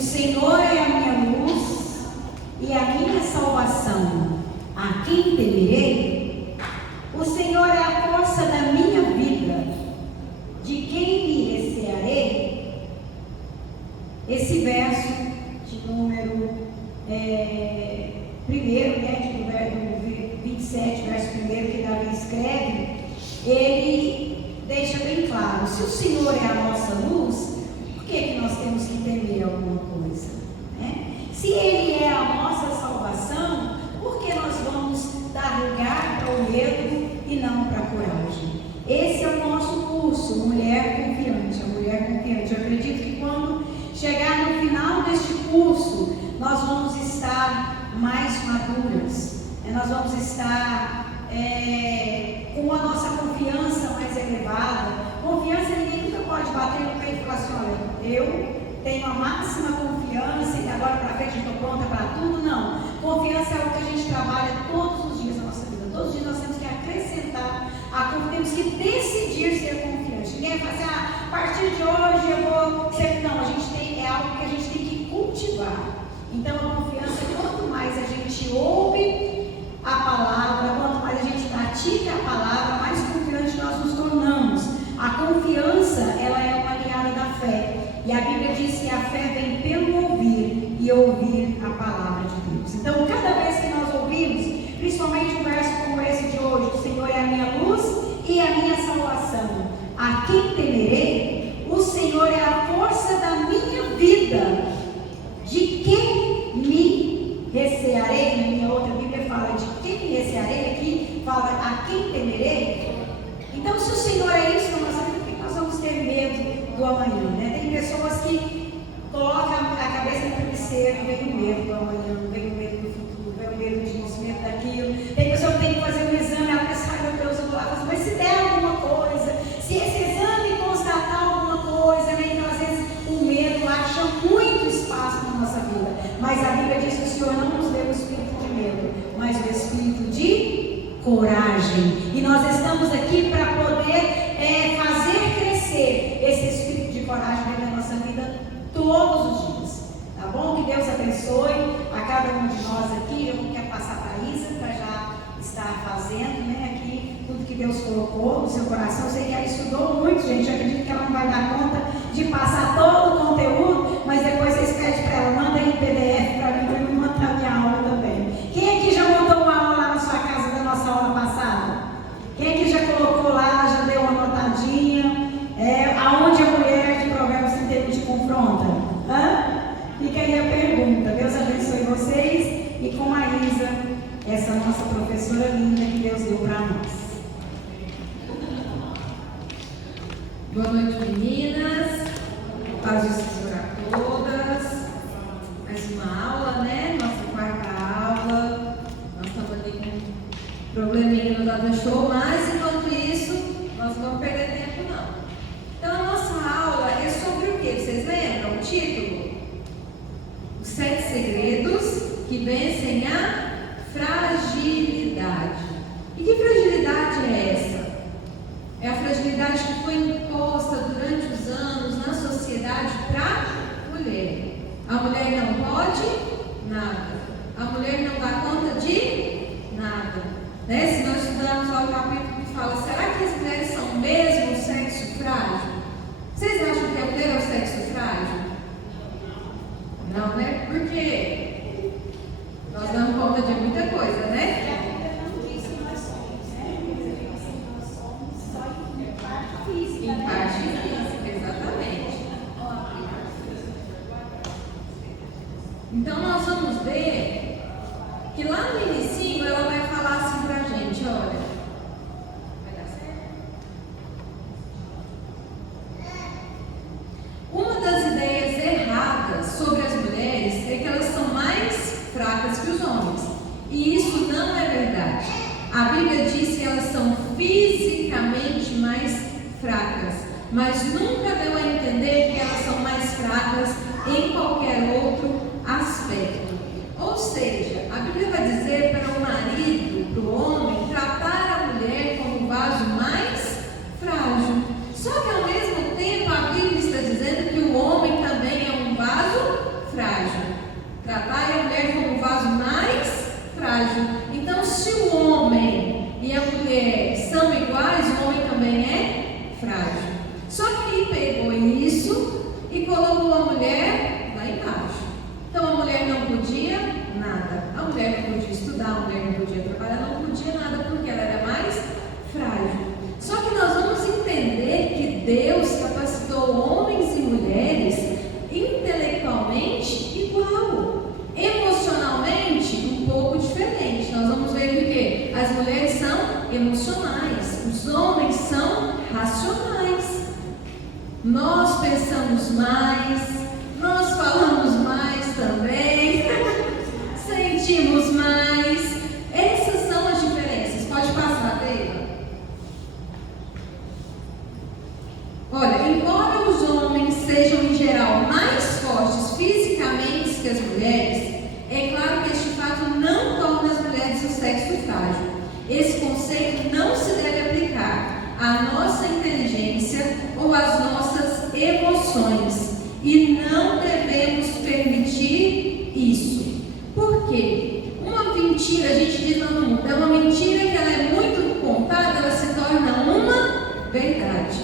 Senhor é a minha luz e a minha salvação. A quem temerei? O Senhor é a força da minha vida. De quem me recearei? Esse verso de número 27, verso 1, que Davi escreve, ele deixa bem claro: se o Senhor é a nossa luz, por que nós temos que temer alguma coisa? Né? Se Ele é a nossa salvação, por que nós vamos dar lugar para o medo e não para a coragem? Esse é o nosso curso, Mulher Confiante. A Mulher Confiante. Eu acredito que quando chegar no final deste curso, nós vamos estar mais maduras, nós vamos estar com a nossa confiança mais elevada. Confiança, ninguém nunca pode bater no peito e falar assim: olha, eu tenho a máxima confiança e agora para frente eu estou pronta para tudo. Não. Confiança é algo que a gente trabalha todos os dias da nossa vida. Todos os dias nós temos que acrescentar a confiança, temos que decidir ser confiante. Ninguém vai fazer: a partir de hoje eu vou ser. Não, é algo que a gente tem que cultivar. Então a confiança, quanto mais a gente ouve a palavra, quanto mais a gente pratica a palavra, mais confiante nós nos tornamos. A confiança, ela é uma aliada da fé. E a Bíblia diz que a fé vem pelo ouvir e ouvir a palavra de Deus. Então, cada vez que nós ouvimos, principalmente um verso como esse de hoje: o Senhor é a minha luz e a minha salvação. A quem temerei? O Senhor é a força da minha vida. De quem me recearei? Na minha outra Bíblia fala de quem me recearei, aqui fala a quem temerei. Então, se o Senhor é isso na nossa vida, por que nós vamos ter medo do amanhã? Né? Tem pessoas que colocam a cabeça no travesseiro, vem o medo do amanhã, vem o medo do futuro, vem o medo disso, medo daquilo. Tem pessoa que tem que fazer um exame, ela pensa: ai meu Deus, eu vou lá fazer, mas se der alguma coisa, se esse exame constatar alguma coisa, né? Então às vezes o medo acha muito espaço na nossa vida. Mas a Bíblia diz que o Senhor não nos deu o espírito de medo, mas o espírito de coragem. E nós estamos aqui para poder fazer crescer esse espírito de coragem dentro da nossa vida todos os dias. Tá bom? Que Deus abençoe a cada um de nós aqui. Eu vou passar para a Isa para já estar fazendo, né, aqui tudo que Deus colocou no seu coração. Eu sei que ela estudou muito, gente. Eu acredito que ela não vai dar conta de passar todo o conteúdo, mas depois vocês pedem para ela: manda aí PDF para mim, para eu montar minha aula também. Quem aqui já montou uma aula lá na sua casa da nossa aula passada? Quem aqui já colocou lá, já deu uma notadinha? Aonde a mulher de Provérbios 31 te confronta? Fica aí a pergunta. Deus abençoe vocês e com a Isa, essa nossa professora linda que Deus deu para nós. Boa noite, meninas. Paz do Senhor a todas. Mais uma aula, né? Nossa quarta aula. Nós estamos ali com um probleminha no data show, mas enquanto isso, nós não vamos perder tempo, não. Então, a nossa aula é sobre o quê? Vocês lembram o título? Os 7 segredos que vencem a fragilidade. E que fragilidade é essa? É a fragilidade que foi imposta durante os anos na sociedade para a mulher. A mulher não pode nada. A mulher não dá conta de nada. Né? Se nós estudarmos lá o capítulo que fala: será que as mulheres são mesmo o sexo frágil? Vocês acham que a mulher é o sexo frágil? Não, né? Por quê? Nós damos conta de muita coisa, né? Em parte física, exatamente. Então nós vamos ver que lá no inicinho ela vai falar assim pra gente: olha, vai dar certo? Uma das ideias erradas sobre as mulheres é que elas são mais fracas que os homens. E isso não é verdade. A Bíblia diz que elas são fisicamente mais fracas, mas nunca deu a entender que elas são mais fracas em qualquer outro aspecto. Ou seja, a Bíblia vai dizer para o marido, para o homem, tratar a mulher como um vaso mais frágil. Só que ao mesmo tempo a Bíblia está dizendo que o homem também é um vaso podia nada. A mulher não podia estudar, a mulher não podia trabalhar, não podia nada porque ela era mais frágil. Só que nós vamos entender que Deus capacitou homens e mulheres intelectualmente igual, emocionalmente um pouco diferente. Nós vamos ver que o quê? As mulheres são emocionais, os homens são racionais. Nós pensamos mais, nós falamos mais também, sentimos mais. Essas são as diferenças. Pode passar, Deila. Olha, embora os homens sejam em geral mais fortes fisicamente que as mulheres, é claro que este fato não torna as mulheres o sexo frágil. Esse conceito não se deve aplicar à nossa inteligência ou às nossas emoções, e não devemos permitir isso. Por quê? Uma mentira, a gente diz no mundo, é uma mentira que ela é muito contada, ela se torna uma verdade.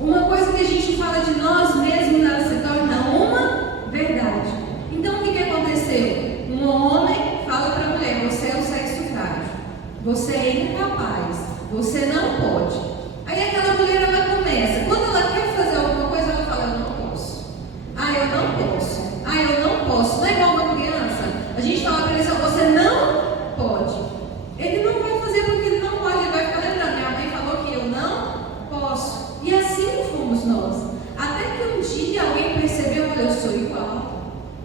Uma coisa que a gente fala de nós mesmos, ela se torna uma verdade. Então o que aconteceu? Um homem fala para a mulher: você é o sexo frágil, você é incapaz, você não pode. Aí aquela mulher, ela começa, quando ela quer fazer alguma coisa, ela fala: eu não posso. Ah, eu não posso. Ah, eu não posso. Não é igual uma criança. A gente fala para ele assim: você não pode. Ele não vai fazer porque ele não pode. Ele vai ficar lembrando: minha mãe falou que eu não posso. E assim fomos nós. Até que um dia alguém percebeu: olha, eu sou igual.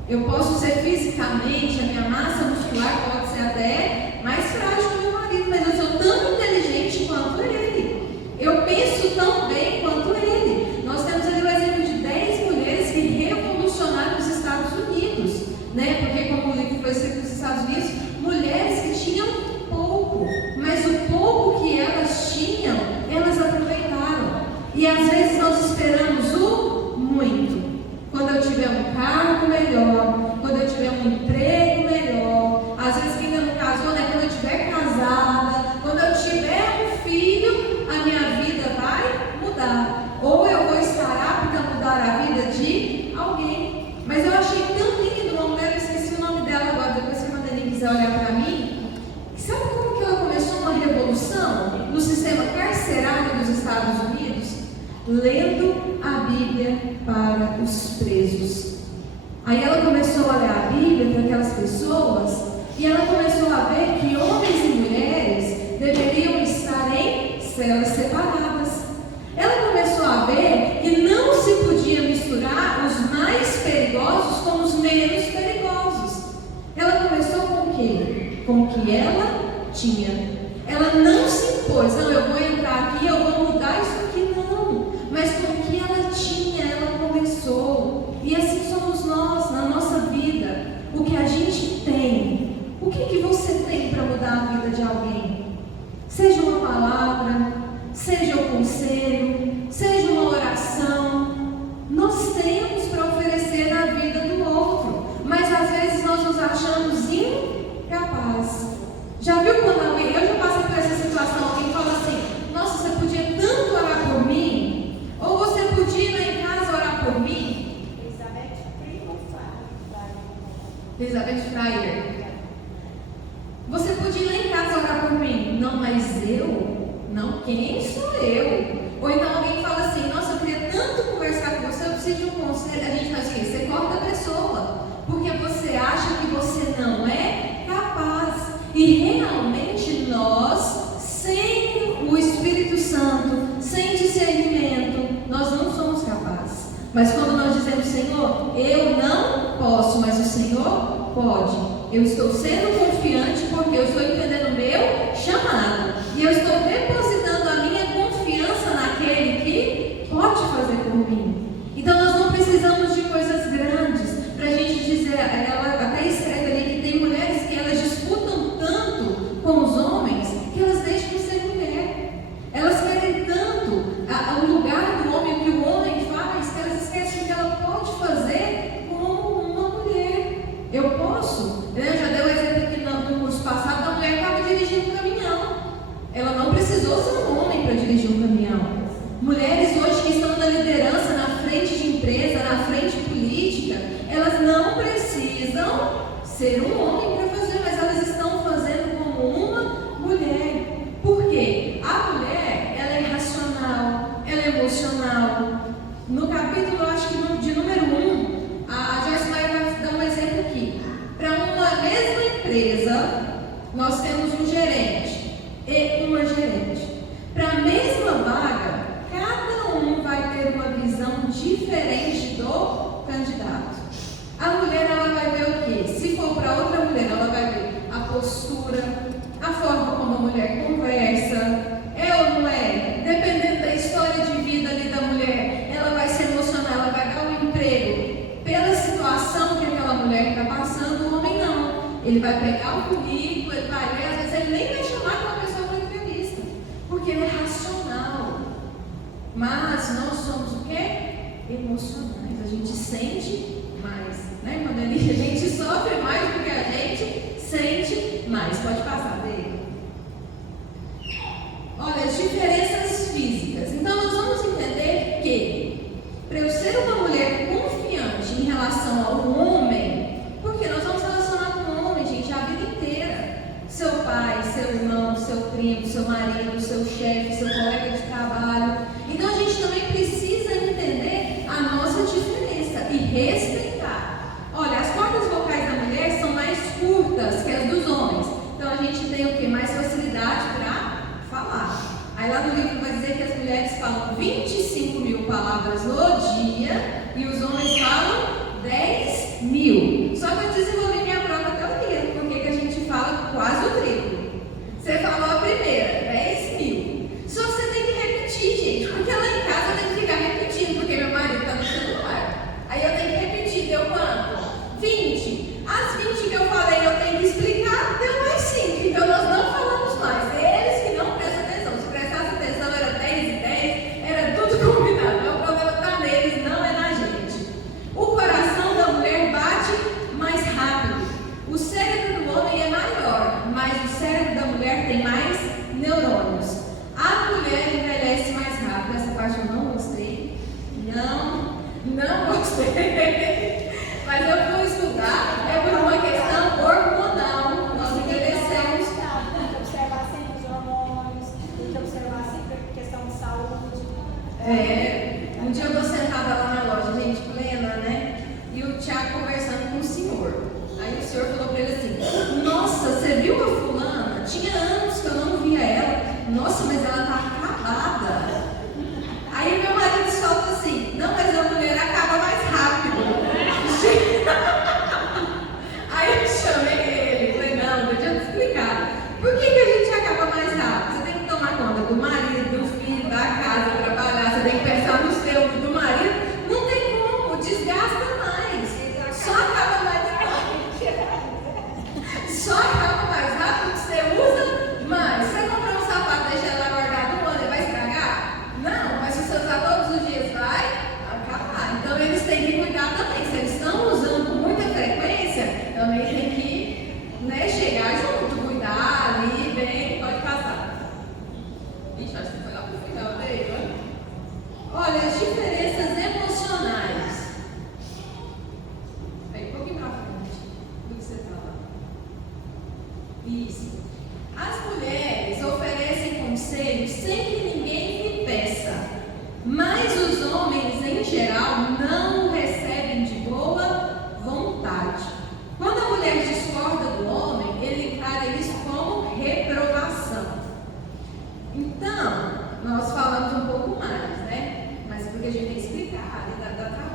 Eu posso ser fisicamente, a minha massa muscular pode ser até mais frágil que o meu marido, mas eu sou tão inteligente quanto ele. Eu penso tão bem quanto ele. Nós temos ali o exemplo de 10 mulheres que revolucionaram os Estados Unidos, né? Porque como o livro foi escrito nos Estados Unidos, mulheres que tinham pouco, mas o pouco que elas tinham, elas aproveitaram. E às vezes nós esperamos o muito. Quando eu tiver um cargo melhor, quando eu tiver um emprego melhor, às vezes quem ainda não casou, né? Quando eu estiver casada, quando eu tiver um filho, a minha vida vai mudar. Ou eu vou estar apta a mudar a vida de alguém. Mas eu achei tão lindo, uma mulher, eu esqueci o nome dela agora, depois se a Madeline quiser olhar para mim. Sabe como que ela começou uma revolução no sistema carcerário dos Estados Unidos? Lendo a Bíblia para os presos. Aí ela começou a ler a Bíblia para aquelas pessoas e ela começou a ver que homens e mulheres deveriam estar em celas separadas. Ela começou a ver que não se podia misturar os mais perigosos com os menos perigosos. Ela começou com o quê? Com o que ela tinha. Ela não se impôs: não, eu vou entrar aqui, eu vou mudar isso aqui, não. Mas com o que ela tinha, ela começou. E assim somos nós, na nossa vida. O que a gente tem. O que você tem para mudar a vida de alguém? Seja uma palavra, seja um conselho, seja uma oração. Nós temos para oferecer na vida do outro. Mas às vezes nós nos achamos incapazes. Já viu quando alguém, eu já passei por essa situação, alguém fala assim: nossa, você podia tanto orar por mim? Ou você podia ir lá em casa orar por mim? Elizabeth Fryer. Você podia ir lá em casa orar por mim? Não, mas eu? Não, quem sou eu? Ou então alguém fala assim: nossa, eu queria tanto conversar com você, eu preciso de um conselho. A gente faz o quê? Você corta a pessoa, porque você acha que você não é capaz. E realmente nós, sem o Espírito Santo, sem discernimento, nós não somos capazes. Mas quando nós dizemos: Senhor, eu não posso, mas o Senhor pode. Eu estou sendo confiante porque eu estou entendendo o meu chamado. E eu estou depositando a minha confiança naquele que pode fazer por mim. Então nós não precisamos de coisas grandes para a gente dizer. Ela até escreve ali que tem mulheres que elas disputam tanto com os homens que elas deixam de ser mulher. Elas querem tanto o lugar do homem, o que o homem faz, que elas esquecem que ela pode fazer como uma mulher. Eu posso. Eu já dei o exemplo aqui no curso passado da mulher que estava dirigindo um caminhão. Ela não precisou ser um homem para dirigir um caminhão. Mulheres hoje que estão na liderança, na frente de empresa, na frente política, elas não precisam diferente do candidato. A mulher, ela vai ver o quê? Se for para outra mulher, ela vai ver a postura, a forma como a mulher conversa, ou não é? Dependendo da história de vida ali da mulher, ela vai se emocionar, ela vai dar um emprego pela situação que aquela mulher está passando. O homem não. Ele vai pegar o currículo, ele vai ler, às vezes ele nem vai chamar aquela pessoa para entrevista, porque ele é racional. Mas nós somos o quê? Emocionais. A gente sente mais, né, irmã Dani? A gente sofre mais do que a gente sente mais. Pode passar, Deus. Olha, as diferenças físicas. Então, nós vamos entender que, para eu ser uma mulher confiante em relação ao homem, porque nós vamos relacionar com o homem, gente, a vida inteira. Seu pai, seu irmão, seu primo, seu marido, seu chefe, seu colega de trabalho. Então, a gente também precisa entender a nossa diferença e respeitar. Olha, as cordas vocais da mulher são mais curtas que as dos homens. Então, a gente tem o quê? Mais facilidade para falar. Aí lá no livro vai dizer que as mulheres falam 25.000 palavras no dia e os homens falam 10.000. Só que eu desenvolvi minha própria teoria, porque que a gente fala quase o triplo. Você falou a primeira, 10.000. Só que você tem que repetir, gente, porque lá em casa eu tenho que ficar repetindo, porque meu marido está no celular. Aí eu tenho que repetir, deu quanto? 20. As 20 que eu falei eu tenho que explicar, deu mais 5. Então nós não falamos mais. Eles que não prestam atenção. Se prestasse atenção era 10 e 10, era tudo combinado. O problema está neles, não é na gente. O coração da mulher bate mais rápido. O cérebro do homem é maior, mas o cérebro da mulher tem mais neurônios. A mulher envelhece mais rápido. Essa parte eu não gostei. Não gostei. Mas eu fui estudar, é por uma questão hormonal. Nós envelhecemos. Tem que observar sempre os hormônios, tem que observar sempre a questão de saúde. Um dia eu estou sentada lá na loja, gente, plena, né? E o Tiago conversando com o senhor. Aí o senhor falou para ele assim: nossa, você viu a fulana? Tinha anos que eu não via ela. Nossa, mas ela está acabada. Aí meu marido solta assim: não, mas a mulher acaba mais rápido. Aí eu chamei ele, falei: não, deixa eu te explicar. Por que a gente acaba mais rápido? Você tem que tomar conta do marido, do filho, da casa, trabalhar, você tem que pensar no seu, do marido. Não tem como, desgasta mais. Só acaba mais rápido. Só acaba mais rápido que você usa mais. Você comprou um sapato, deixa ela guardado um ano, ele vai estragar? Não, mas se você usar todos os dias, vai acabar. Então eles têm que cuidar também. Se eles estão usando com muita frequência, também tem que, né, chegar junto, cuidar ali, bem, pode passar. Ixi, acho que foi lá pro final dele, né? Olha, as diferenças emocionais. Aí, um pouquinho pra frente do que você fala. Isso. As mulheres oferecem conselhos sem que ninguém lhe peça, mas os homens, em geral, não recebem de boa vontade. Quando a mulher discorda do homem, ele encara isso como reprovação. Então, nós falamos um pouco mais, né? Mas porque a gente tem que explicar, dá trabalho.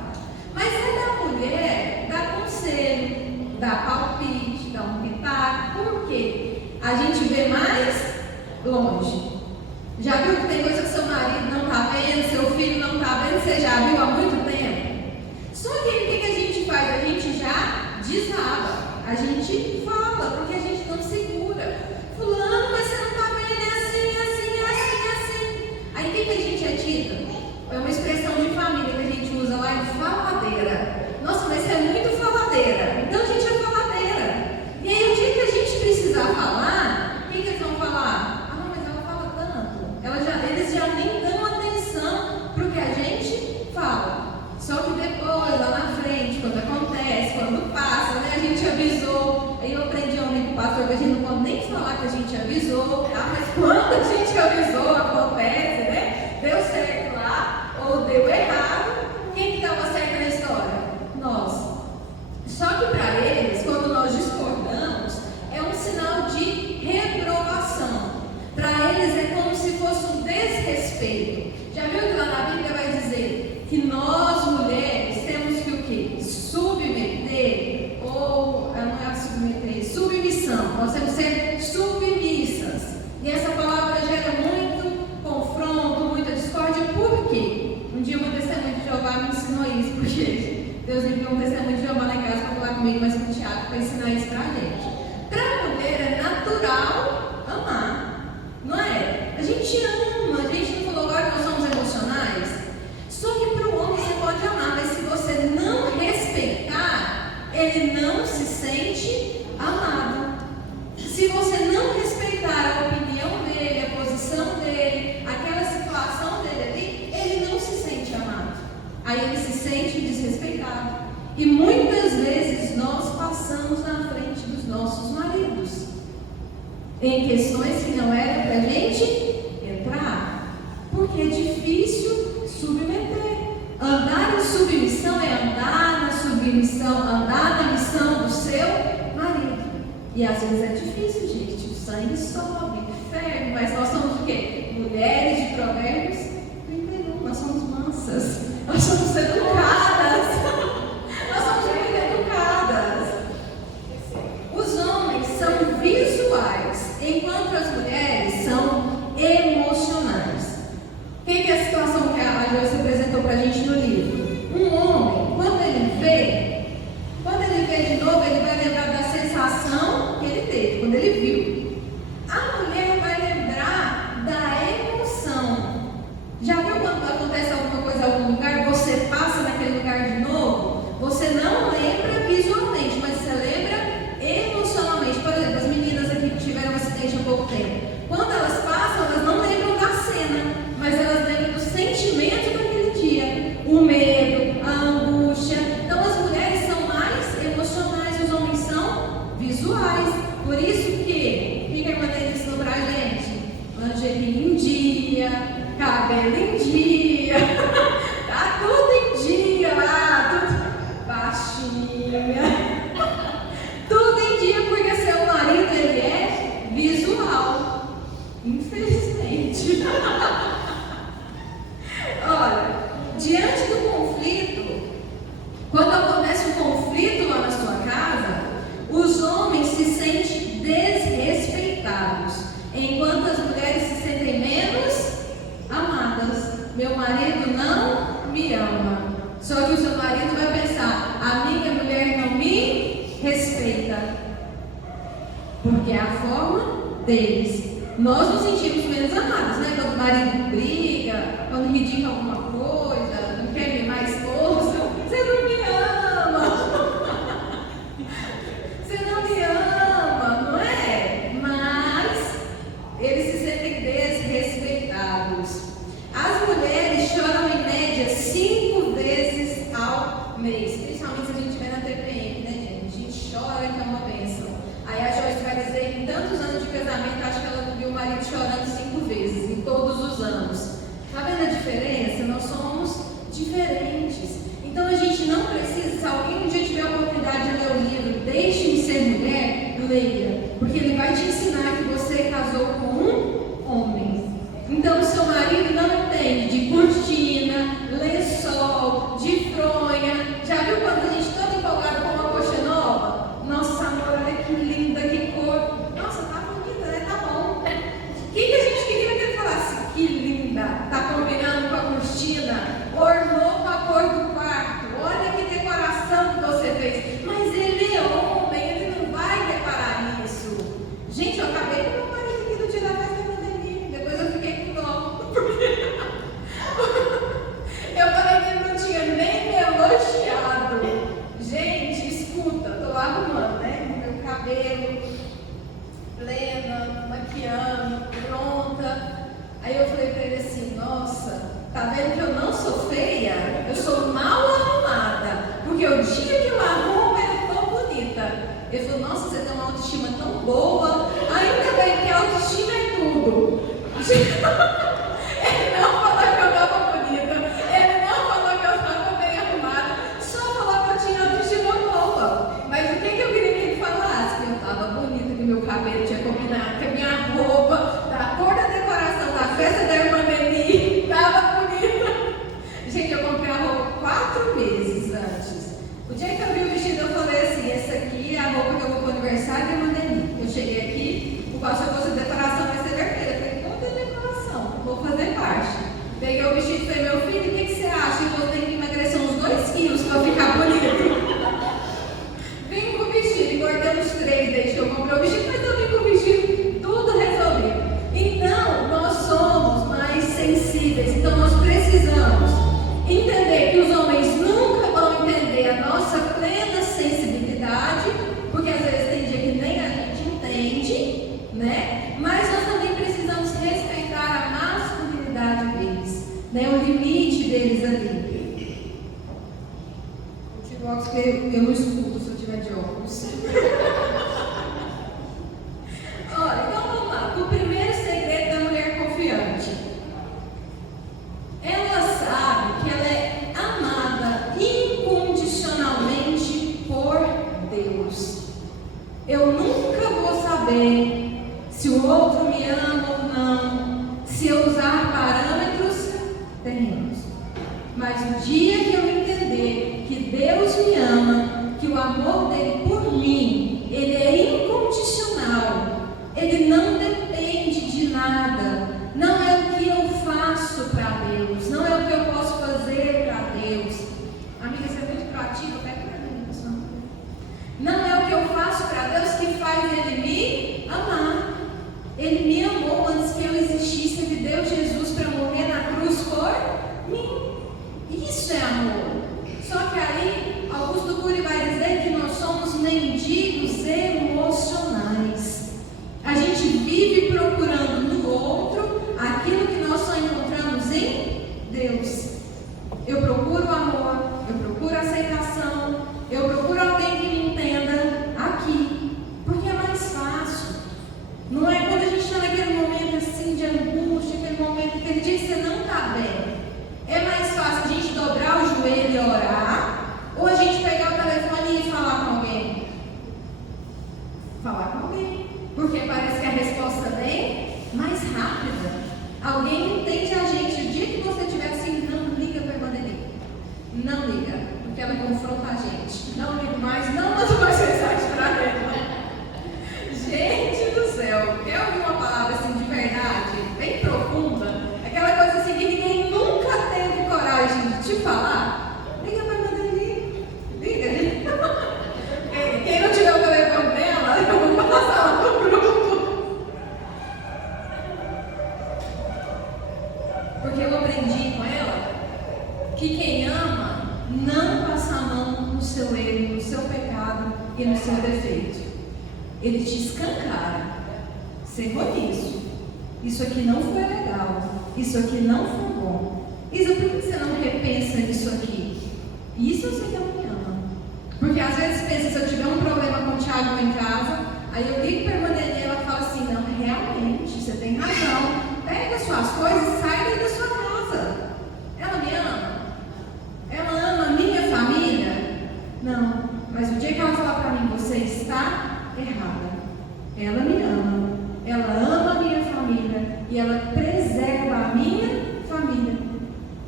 Mas é da mulher dar conselho, dar palpite, dar um pitaco. Por quê? A gente vê mais longe. Já viu que tem coisa que seu marido não está vendo, seu filho não está vendo, você já viu há muito tempo? Só que o que a gente faz? A gente já desaba, a gente fala, porque a gente não segura. Fulano, mas você não está vendo, é assim. Aí o que a gente é dita? É uma expressão de família que a gente usa lá, é faladeira. Nossa, mas você é muito faladeira. Então a gente é faladeira. E aí o dia que a gente precisar falar, o que eles vão falar? Ah, mas ela fala tanto. Eles já nem dão atenção para o que a gente fala. Só que depois, lá na frente, quando acontece, quando passa, né, a gente avisou. Aí eu aprendi ontem com o pastor que a gente não pode nem falar que a gente avisou, tá? Mas quando a gente avisou, acontece, né? Deu certo lá ou deu errado. Quem que estava certo na história? Nós. Só que para eles, quando nós discordamos, é um sinal de reprovação. Para eles é como se fosse um desrespeito. Já viu que lá na Bíblia vai dizer que nós, mulheres, comigo, mas com o Tiago, para ensinar isso para a gente. Para a mulher é natural amar, não é? A gente ama, a gente não falou agora que nós somos emocionais? Só que para o homem você pode amar, mas se você não respeitar, ele não se sente amado. Se você não respeitar a opinião dele, a posição dele, aquela situação dele ali, ele não se sente amado. Aí ele se sente desrespeitado. E muitas vezes nós passamos na frente dos nossos maridos em questões que não eram para a gente entrar, porque é difícil submeter. Andar em submissão é andar na submissão, andar na missão do seu marido. E às vezes é difícil, gente. O sangue sobe, ferve, mas nós somos o quê? Mulheres de Provérbios 31. Nós somos mansas, nós somos educadas, nós somos muito educadas. Os homens são visuais, enquanto as mulheres são emocionais. O que é a situação que a Joyce apresentou para a gente no livro? Um homem, quando ele vê de novo, ele vai lembrar da sensação que ele teve quando ele viu. A mulher vai lembrar da emoção. Já viu quando acontece alguma coisa em algum lugar, você passa naquele lugar de novo? Você não lembra visualmente, mas você lembra emocionalmente. Por exemplo, as meninas aqui que tiveram um acidente há pouco tempo, quando elas passam, elas não lembram da cena, mas elas lembram do sentimento daquele dia, o medo, a angústia. Então as mulheres são mais emocionais, os homens são visuais. Por isso que, o que a irmã Denise ensinou pra gente? Lingerie em dia, cabelo em dia, tá tudo em dia lá, tudo baixinha, tudo em dia, porque seu marido, ele é visual, infelizmente. Olha, diante do conflito, quando acontece um conflito lá na sua casa, os homens se sentem desrespeitados, enquanto as mulheres se sentem menos amadas. Meu marido não me ama. Só que o seu marido vai pensar: a minha mulher não me respeita, porque é a forma deles. Nós nos sentimos menos amados, né? Quando o marido briga, quando me diz alguma coisa, não quer me mais esposa, você não me ama. Você não me ama, não é? Mas eles se sentem desrespeitados. As mulheres choram em média 5 vezes ao mês, principalmente se a gente estiver na TPM, né, gente? A gente chora, que é uma bênção. Aí a Joyce vai dizer que em tantos anos de casamento, acho que ela viu o marido chorando 5 vezes, em todos os anos. Está vendo a diferença? Nós somos diferentes. Então a gente não precisa, se alguém um dia tiver a oportunidade de ler o livro Deixe-me Ser Mulher, leia, porque ele vai te ensinar que você casou com um homem. Então o seu marido não entende de cortina, lençol, de fronha. Já viu quando a gente toda empolgada com uma coxa nova? Nossa, amor, olha que linda, que cor. Nossa, tá bonita, né? Tá bom. O que a gente queria que ele falasse? Que linda, tá combinando com a cortina, ornou com a cor do quarto. Olha que decoração que você fez. Mas ele é homem, ele não vai reparar nisso. Gente, eu acabei com o meu marido aqui no dia da festa da pandemia. Depois eu fiquei com dó. Porque eu falei que ele não tinha nem me elogiado. Gente, escuta, tô lá arrumando, né? Meu cabelo, plena, maquiando, pronta. Aí eu falei pra ele assim: nossa, tá vendo que eu não sou feia? Eu sou mal arrumada. Porque o dia que eu arrumo eu tô bonita. Ele falou: nossa, você tem uma autoestima tão boa. Ainda bem que a autoestima é tudo. Ele não falou que eu tava bonita. Ele não falou que eu tava bem arrumada. Só falou que eu tinha autoestima boa. Mas o que eu queria que ele falasse? Que eu tava bonita, que meu cabelo tinha combinado, que a minha roupa, da cor da decoração da festa da irmã Beni, tava bonita. Gente, eu comprei a roupa 4 meses antes. O dia que eu vi o vestido, eu falei assim: essa aqui é a roupa que eu vou pro aniversário da irmã Beni. Eu cheguei aqui, o pastor falou: a decoração vai ser vermelha. Eu falei: quanta decoração? O óculos que eu não escuto se eu tiver de óculos. Olha, então vamos lá. O primeiro segredo da mulher confiante. Ela sabe que ela é amada incondicionalmente por Deus. Eu nunca vou saber se o outro me ama ou não, se eu usar parâmetros terrenos. Mas o dia que eu entender que Deus me ama, que o amor dele por mim, ele é incondicional, ele não depende de nada, não é o que eu faço para Deus, não é o que eu posso fazer para Deus. Amiga, você é muito proativa, pega para mim, pessoal. Não é o que eu faço para Deus que faz ele me amar. Ele me amou antes que eu existisse, ele deu Jesus para morrer na cruz por mim. Isso é amor. Só que aí, Augusto Cury vai dizer que nós somos mendigos emocionais. A gente vive procurando no outro aquilo que nós só encontramos em Deus. Eu procuro amor, eu procuro aceitação, eu procuro alguém que me entenda aqui, porque é mais fácil. Não é quando a gente está naquele momento assim de angústia, aquele dia que você não está bem. É mais fácil a gente dobrar o joelho e orar, ou a gente pegar o telefone e falar com alguém? Falar com alguém, porque parece que a resposta vem mais rápida. Alguém entende a gente. O dia que você estiver assim, não liga para a irmã Deli. Não liga, porque ela confronta a gente. Não ligo mais, não manda mais mensagem para ela. Gente do céu, quer ouvir uma palavra assim de verdade, bem profunda? Aquela coisa assim que ninguém nunca teve coragem de te falar? Liga para a irmã Deli. Liga. Quem não tiver o telefone dela, eu vou passar lá no grupo. Porque eu aprendi com ela que quem ama não passa a mão no seu erro, no seu pecado e no seu defeito. Ele te escancara. Você errou nisso. Isso aqui não foi legal. Isso aqui não foi bom. Isa, por que você não repensa nisso aqui? Isso eu sei que ela me ama. Porque às vezes pensa, se eu tiver um problema com o Thiago em casa, aí eu ligo para a irmã dele e ela fala assim, não, realmente, você tem razão. Pega suas coisas e sai daí da sua casa. Ela me ama? Ela ama a minha família? Não. Mas o dia que ela falar para mim, você está errada. Ela me ama. Ela ama a minha família. E ela preserva a minha família.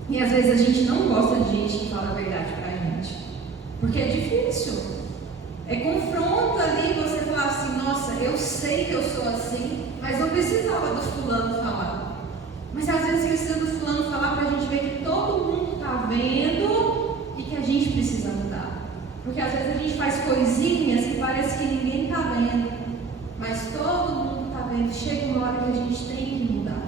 E às vezes a gente não gosta de gente que fala a verdade pra gente. Porque é difícil. É confronto ali você falar assim, nossa, eu sei que eu sou assim, mas eu precisava do fulano falar. Mas às vezes precisa do fulano falar pra gente ver que todo mundo tá vendo e que a gente precisa mudar. Porque às vezes a gente faz coisinhas que parece que ninguém tá vendo. Mas todo mundo está vendo, chega uma hora que a gente tem que mudar.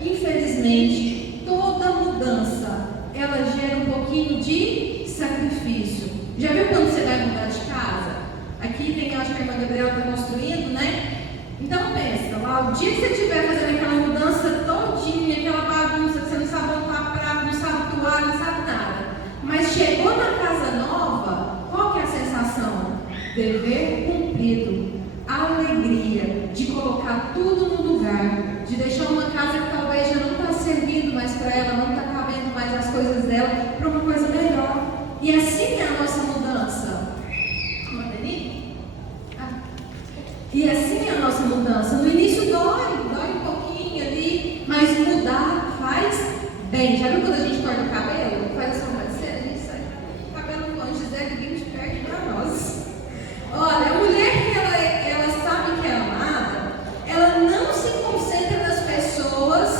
Infelizmente, toda mudança, ela gera um pouquinho de sacrifício. Já viu quando você vai mudar de casa? Aqui tem, acho que a irmã Gabriela está construindo, né? Então pensa, lá, o dia que você estiver fazendo aquela mudança todinha, aquela bagunça, que você não sabe montar prato, não sabe toalha, não sabe nada. Mas chegou na casa nova, qual que é a sensação? Dever cumprido. A alegria de colocar tudo no lugar, de deixar uma casa que talvez já não está servindo mais para ela, não está cabendo mais as coisas dela, para uma coisa melhor. E assim é a nossa mudança. E assim é a nossa mudança. No início dói um pouquinho ali, mas mudar faz bem. Já viu quando a gente corta o cabelo? Faz essa parecer, a gente sai com o cabelo longe, Gisele bem de perto para nós. Olha, a mulher que ela sabe que é amada, ela não se concentra nas pessoas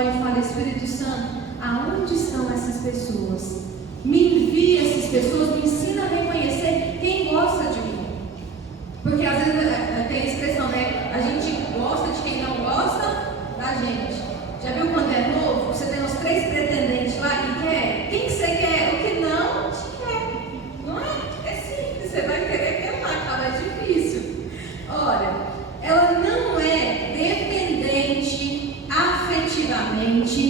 ora e fala: Espírito Santo, aonde estão essas pessoas? Me envia essas pessoas, me ensina a reconhecer quem gosta de mim. Porque às vezes tem a expressão, né? A gente gosta de quem não gosta da gente. Já viu quando é novo? Você tem uns 3 pretendentes lá que quer. Quem que você quer? O que não te quer. Não é? É simples, você vai querer aquele lá, acaba difícil. Olha, ela não é dependente afetivamente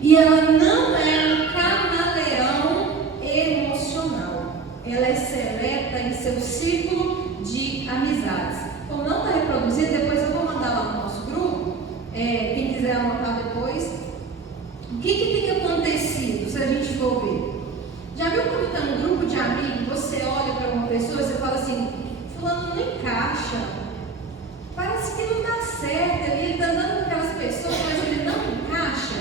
e ela não é um camaleão emocional. Ela é seleta em seu círculo de amizades. Como não está reproduzido, depois eu vou mandar lá no nosso grupo. Quem quiser anotar depois. O que tem acontecido, se a gente for ver? Já viu quando está num grupo de amigos, você olha para uma pessoa e você fala assim: fulano não encaixa, parece que não dá certo, ele está andando com aquelas pessoas, mas ele não encaixa.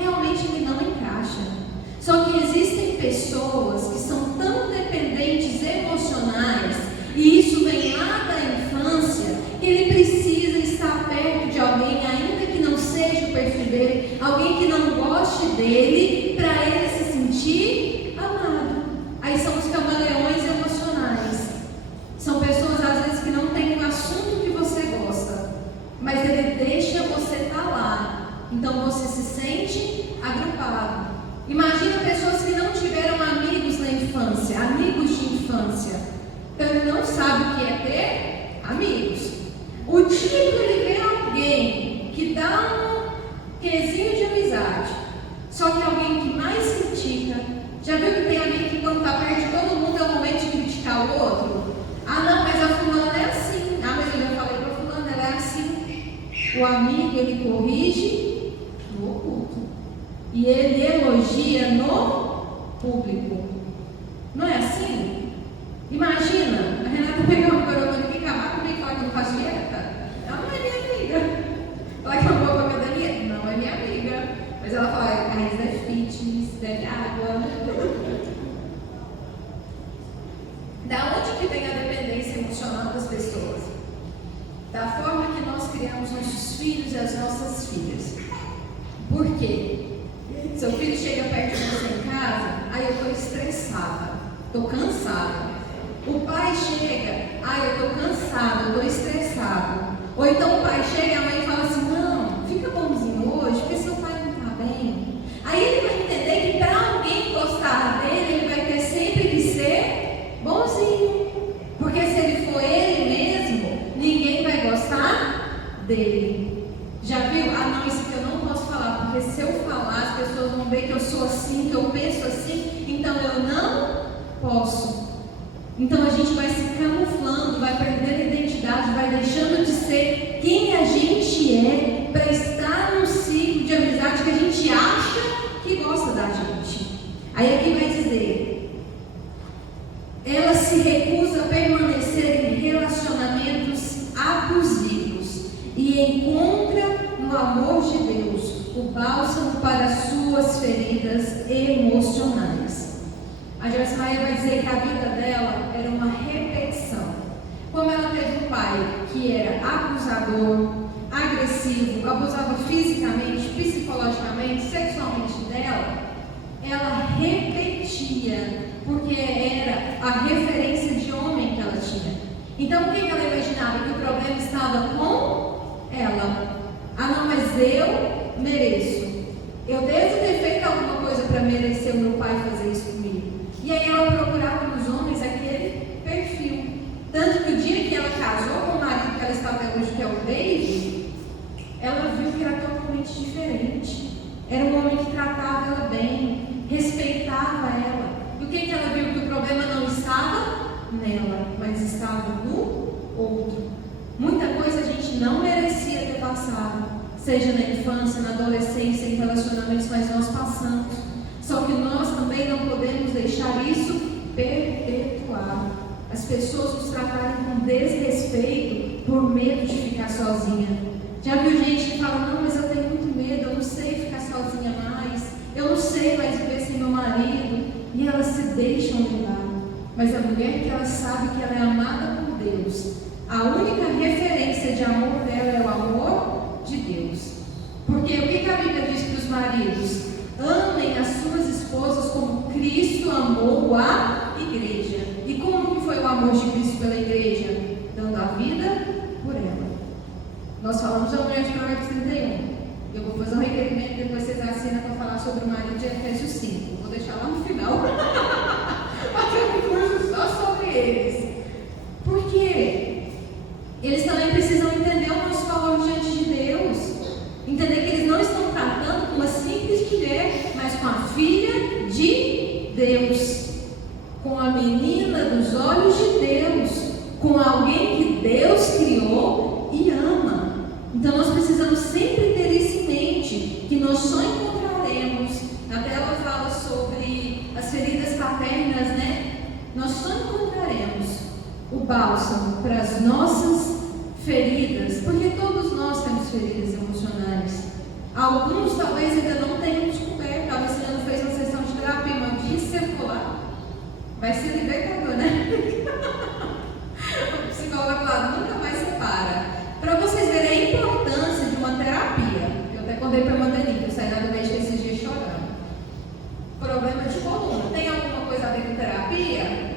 Realmente ele não encaixa. Só que existem pessoas que são tão dependentes emocionais, e isso vem lá da infância, que ele precisa estar perto de alguém, ainda que não seja o perfil dele, alguém que não goste dele, para ele se sentir amado. Aí são os camaleões emocionais. São pessoas às vezes que não têm um assunto que você gosta, mas ele deixa você estar lá. Então você se sente agrupado. Imagina pessoas que não tiveram amigos na infância, amigos de infância. Então ele não sabe o que é ter amigos. O dia que ele vê alguém que dá um quesinho de amizade, só que alguém que mais critica. Já viu que tem amigo que quando está perto de todo mundo é o momento de criticar o outro? Ah não, mas a fulana é assim. Ah, mas eu já falei para a fulana, ela é assim. O amigo, ele corrige no oculto e ele elogia no público. Não é assim? Imagina, a Renata pegar uma garota que acabar comigo e falar que não faz dieta. Ela não é minha amiga. Falar que eu não vou para a academia, não é minha amiga. Mas ela fala: a Raíssa é fitness, bebe água. Da onde que vem a dependência emocional das pessoas? Da forma que nós criamos nossos filhos e as nossas filhas. Por quê? Seu filho chega perto de você em casa: aí eu estou estressada, estou cansada. O pai chega: eu estou cansado, eu estou estressado. Ou então o pai chega e a mãe fala assim: não, fica bonzinho hoje, porque seu pai não está bem. Aí ele vai entender que para alguém gostar dele, ele vai ter sempre que ser bonzinho. Porque se ele for ele mesmo, ninguém vai gostar dele. Já viu? Não, isso que eu não posso falar, porque se eu falar, as pessoas vão ver que eu sou assim, que eu penso assim, então eu não posso. Então a gente vai se camuflando, vai perdendo a identidade, vai deixando de ser quem a gente é para estar num ciclo de amizade que a gente acha que gosta da gente. Aí aqui vai dizer: ela se recusa a permanecer em relacionamentos abusivos e encontra no amor de Deus o bálsamo para suas feridas emocionais. A Joyce Meyer vai dizer que a vida dela era uma repetição. Como ela teve um pai que era abusador, agressivo, abusava fisicamente, psicologicamente, sexualmente dela, ela repetia, porque era a referência de homem que ela tinha. Então o que ela imaginava? Que o problema estava com ela. Não, mas eu mereço. Eu devo ter feito alguma coisa para merecer o meu pai fazer isso comigo. E aí ela procurava nos homens aquele perfil. Tanto que o dia que ela casou com o marido que ela está até hoje, que é o David, ela viu que era totalmente diferente. Era um homem que tratava ela bem, respeitava ela. E o que ela viu? Que o problema não estava nela, mas estava no outro. Muita coisa a gente não merecia ter passado, seja na infância, na adolescência, em relacionamentos, mas nós passamos. Só que nós também não podemos deixar isso perpetuar. As pessoas nos tratarem com desrespeito por medo de ficar sozinha. Já viu gente que fala: não, mas eu tenho muito medo, eu não sei ficar sozinha mais, eu não sei mais viver sem meu marido. E elas se deixam levar. Mas a mulher que ela sabe que ela é amada por Deus, a única referência de amor dela é o amor de Deus. Porque o que a Bíblia diz para os maridos? Amem as suas esposas como Cristo amou a igreja. E como que foi o amor de Cristo pela igreja? Dando a vida por ela. Nós falamos amanhã de Provérbios 31. Eu vou fazer um requerimento, depois vocês assinam para falar sobre o marido de Efésios 5. Vou deixar lá no final. Fazer um curso só sobre eles. Porque eles também precisam entender o nosso valor diante de Deus. Entender que eles não estão tratando com uma simples mulher, mas com a filha de Deus. Com a menina dos olhos de Deus. Com alguém que Deus criou e ama. Então nós precisamos sempre ter isso em mente, que nós só encontraremos, até ela fala sobre as feridas paternas, né? Nós só encontraremos o bálsamo para as nossas feridas, porque todos nós temos feridas emocionais. Alguns talvez ainda não tenham descoberto. Talvez você não fez uma sessão de terapia, mas um dia você for lá, vai ser libertador, né? O psicólogo vai falar, nunca mais separa. Para vocês verem a importância de uma terapia. Eu até contei para a Mandaninha, eu saí lá do médico esses dias chorando. Problema de coluna. Tem alguma coisa a ver com terapia?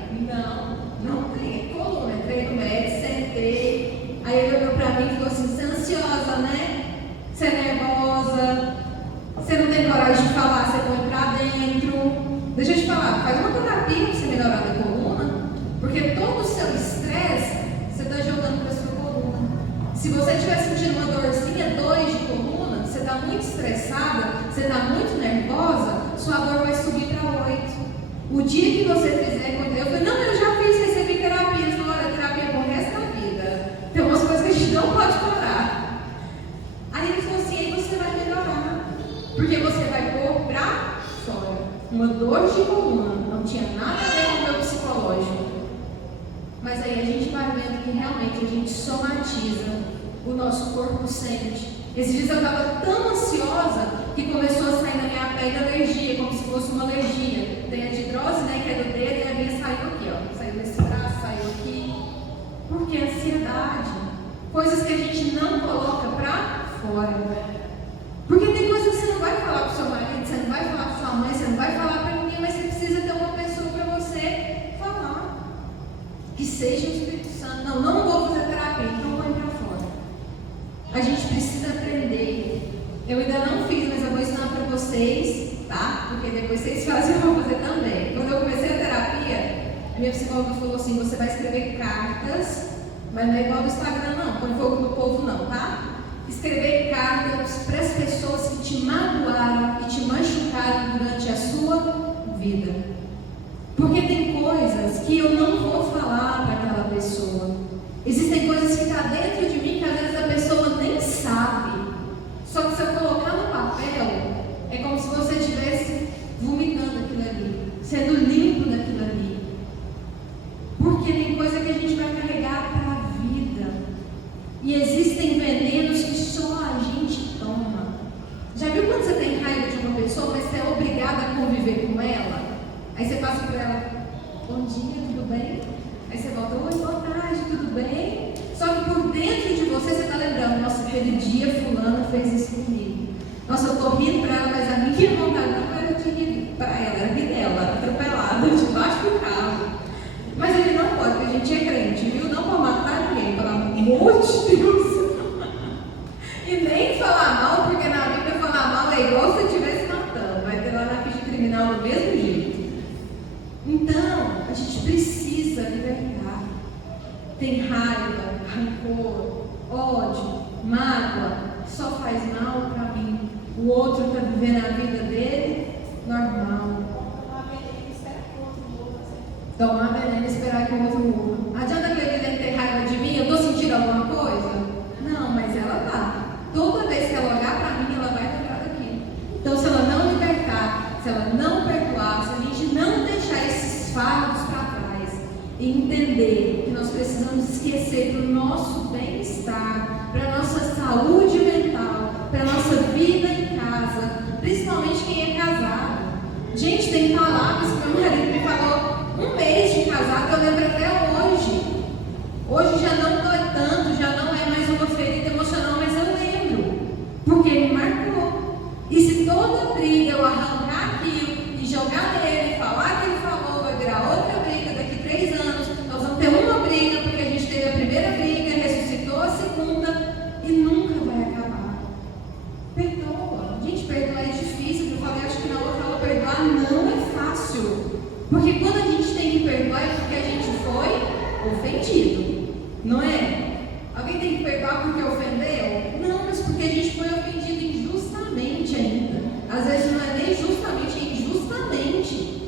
Não tem. É coluna. Entrei no médico, sentei. Aí ele olhou para mim e falou assim: você é ansiosa, né? Você é nervosa. Você não tem coragem de falar, você põe para dentro. Deixa eu te falar, faz uma terapia para você melhorar a coluna. Porque todo o seu estresse você está jogando para a sua coluna. Se você estiver sentindo uma dorzinha 2 de coluna, você está muito estressada, você está muito nervosa, sua dor vai subir para 8. O dia que você fizer, eu falei, não, eu já fiz, recebi terapia. Ele falou, olha, terapia é pro resto da vida. Tem umas coisas que a gente não pode parar. Aí ele falou assim, aí você vai melhorar. Porque você vai pôr para fora. Uma dor de coluna, não tinha nada a ver com o meu psicológico. Mas aí a gente vai vendo que realmente a gente somatiza, o nosso corpo sente. Esses dias eu estava tão ansiosa que começou a sair na minha pele alergia, como se fosse uma alergia. Tem a didrose, né, que é do dedo, e a minha saiu aqui, ó. Saiu nesse braço, saiu aqui. Porque é ansiedade. Coisas que a gente não coloca para fora. Porque tem coisas que você não vai falar para o seu marido, você não vai falar para sua mãe, você não vai falar para ninguém, mas você precisa ter uma pessoa para você falar. Que seja o Espírito Santo. Não vou fazer terapia, então põe para fora. A gente precisa aprender. Eu ainda não fiz, mas eu vou ensinar para vocês, tá? Porque depois vocês fazem, eu vou fazer também. Quando eu comecei a terapia, a minha psicóloga falou assim, você vai escrever cartas, mas não é igual no Instagram não, põe fogo no povo não, tá? Escrever cartas para as pessoas que te magoaram e te machucaram durante a sua vida. Porque tem coisas que eu não vou falar para aquela pessoa. Existem coisas que estão dentro de mim que às vezes a pessoa nem sabe. Só que se eu colocar no papel, é como se você estivesse vomitando aquilo ali, sendo limpo daquilo ali. Porque tem coisa que a gente vai carregar para a vida. E existem venenos que só a gente toma. Já viu quando você tem raiva de uma pessoa, mas você é obrigada a conviver com ela? Aí você passa por ela, bom dia, tudo bem? Aí você volta, oi, boa tarde, tudo bem? Só que por dentro de você está lembrando, nossa, aquele dia fulana fez isso comigo. Nossa, eu estou rindo para ela, mas a minha vontade não era de rir para ela, era rir dela, atropelada, debaixo do carro. Mas ele não pode, porque a gente é crente, viu? Não pode matar ninguém, pelo amor de Deus. E nem falar mal, porque na Bíblia falar mal é igual se você estivesse matando. Vai ter lá na ficha criminal do mesmo jeito. Então, a gente precisa libertar. Tem raiva, rancor, ódio, mágoa, só faz mal para mim. O outro está vivendo a vida dele normal. Tomar veneno e esperar que o outro morra. Adianta aquele líder ter raiva de mim? Eu estou sentindo alguma coisa? Não, mas ela tá. Toda vez que ela olhar para mim, ela vai lembrar daquilo. Então, se ela não libertar, se ela não perdoar, se a gente não deixar esses fardos para trás e entender que nós precisamos esquecer do nosso bem-estar, para a nossa saúde mental, para a nossa vida em casa, principalmente quem é casado. Gente, tem palavras que meu marido me falou 1 mês de casado, eu lembro até hoje. Hoje já não dói tanto, já não é mais uma ferida emocional, mas eu lembro, porque me marcou. fácil. Porque quando a gente tem que perdoar é porque a gente foi ofendido, não é? Alguém tem que perdoar porque ofendeu? Não, mas porque a gente foi ofendido injustamente ainda. Às vezes não é nem justamente, é injustamente.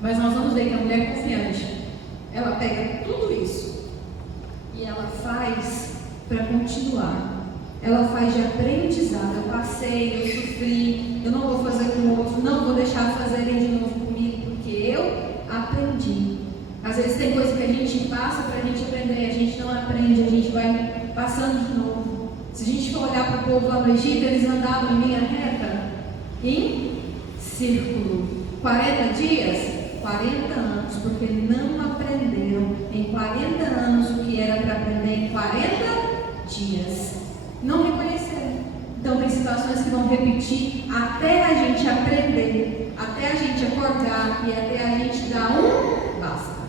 Mas nós vamos ver que a mulher confiante, ela pega tudo isso e ela faz para continuar. Ela faz de aprendizado. Eu passei, eu sofri, eu não vou fazer com o outro, não vou deixar fazerem de novo comigo, porque eu aprendi. Às vezes tem coisa que a gente passa para a gente aprender, a gente não aprende, a gente vai passando de novo. Se a gente for olhar para o povo lá no Egito, eles andavam em linha reta, em círculo. 40 dias? 40 anos, porque não aprenderam em 40 anos o que era para aprender em 40 dias. Não reconheceram. Então tem situações que vão repetir até a gente aprender, até a gente acordar e até a gente dar um basta.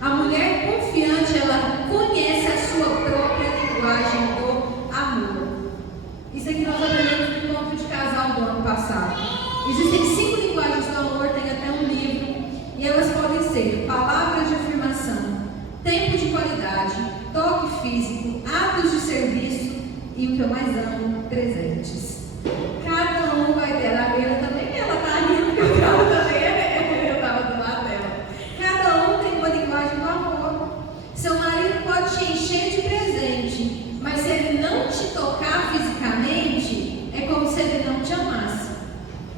A mulher confiante, ela conhece a sua própria linguagem do amor. Isso aqui nós aprendemos no encontro de casal do ano passado. Existem 5 linguagens do amor, tem até um livro, e elas podem ser palavras de afirmação, tempo de qualidade, toque físico, atos de serviço e o que eu mais amo, presentes. Cada um vai ter. A Bela também, ela está rindo porque eu estava do lado dela. Cada um tem uma linguagem do amor. Seu marido pode te encher de presente, mas se ele não te tocar fisicamente, é como se ele não te amasse.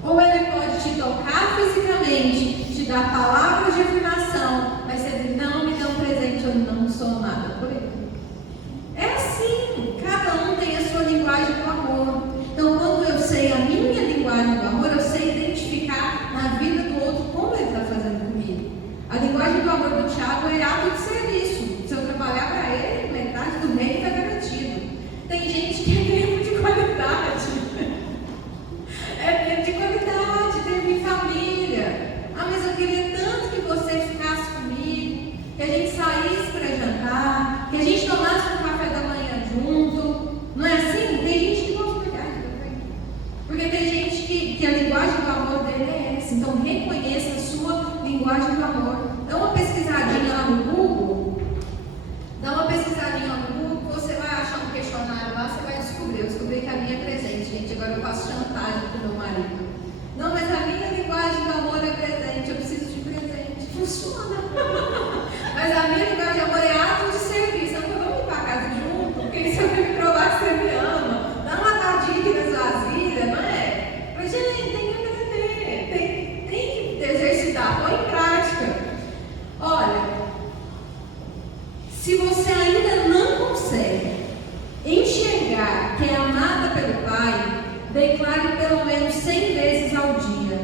Ou ele pode te tocar fisicamente, te dar palavras de afirmação, mas se ele não me der um presente, eu não sou amada por ele. É assim, cada um tem a sua linguagem do amor. Então, quando eu sei a minha linguagem do amor, eu sei identificar na vida do outro como ele está fazendo comigo. A linguagem do amor do Tiago é ato de serviço. Se eu trabalhar para ele, metade do reino está garantido. Tem gente que é tempo de qualidade. É tempo de qualidade, tempo em família. Ah, mas eu queria tanto que você ficasse comigo, que a gente saísse para jantar, que a gente tomasse um café da manhã junto. Não é assim? Tem gente que gosta de verdade também. Porque tem gente que a linguagem do amor dele é essa. Então reconheça a sua linguagem do amor. Dá uma pesquisadinha lá no Google. Você vai achar um questionário lá, você vai descobrir. Eu descobri que a minha é presente, gente. Agora eu faço chantagem pro meu marido. Não, mas a minha linguagem do amor é presente. Eu preciso de presente. Funciona. Mas a minha linguagem de amor é ato de serviço. Então vamos ir para casa junto, porque isso vai me provar que você me ama. Dá uma tadinha aqui nas vasilhas, não é? Mas, gente, tem que aprender. Tem que exercitar. Põe em prática. Olha, se você ainda não consegue enxergar que é amada pelo Pai, declare pelo menos 100 vezes ao dia: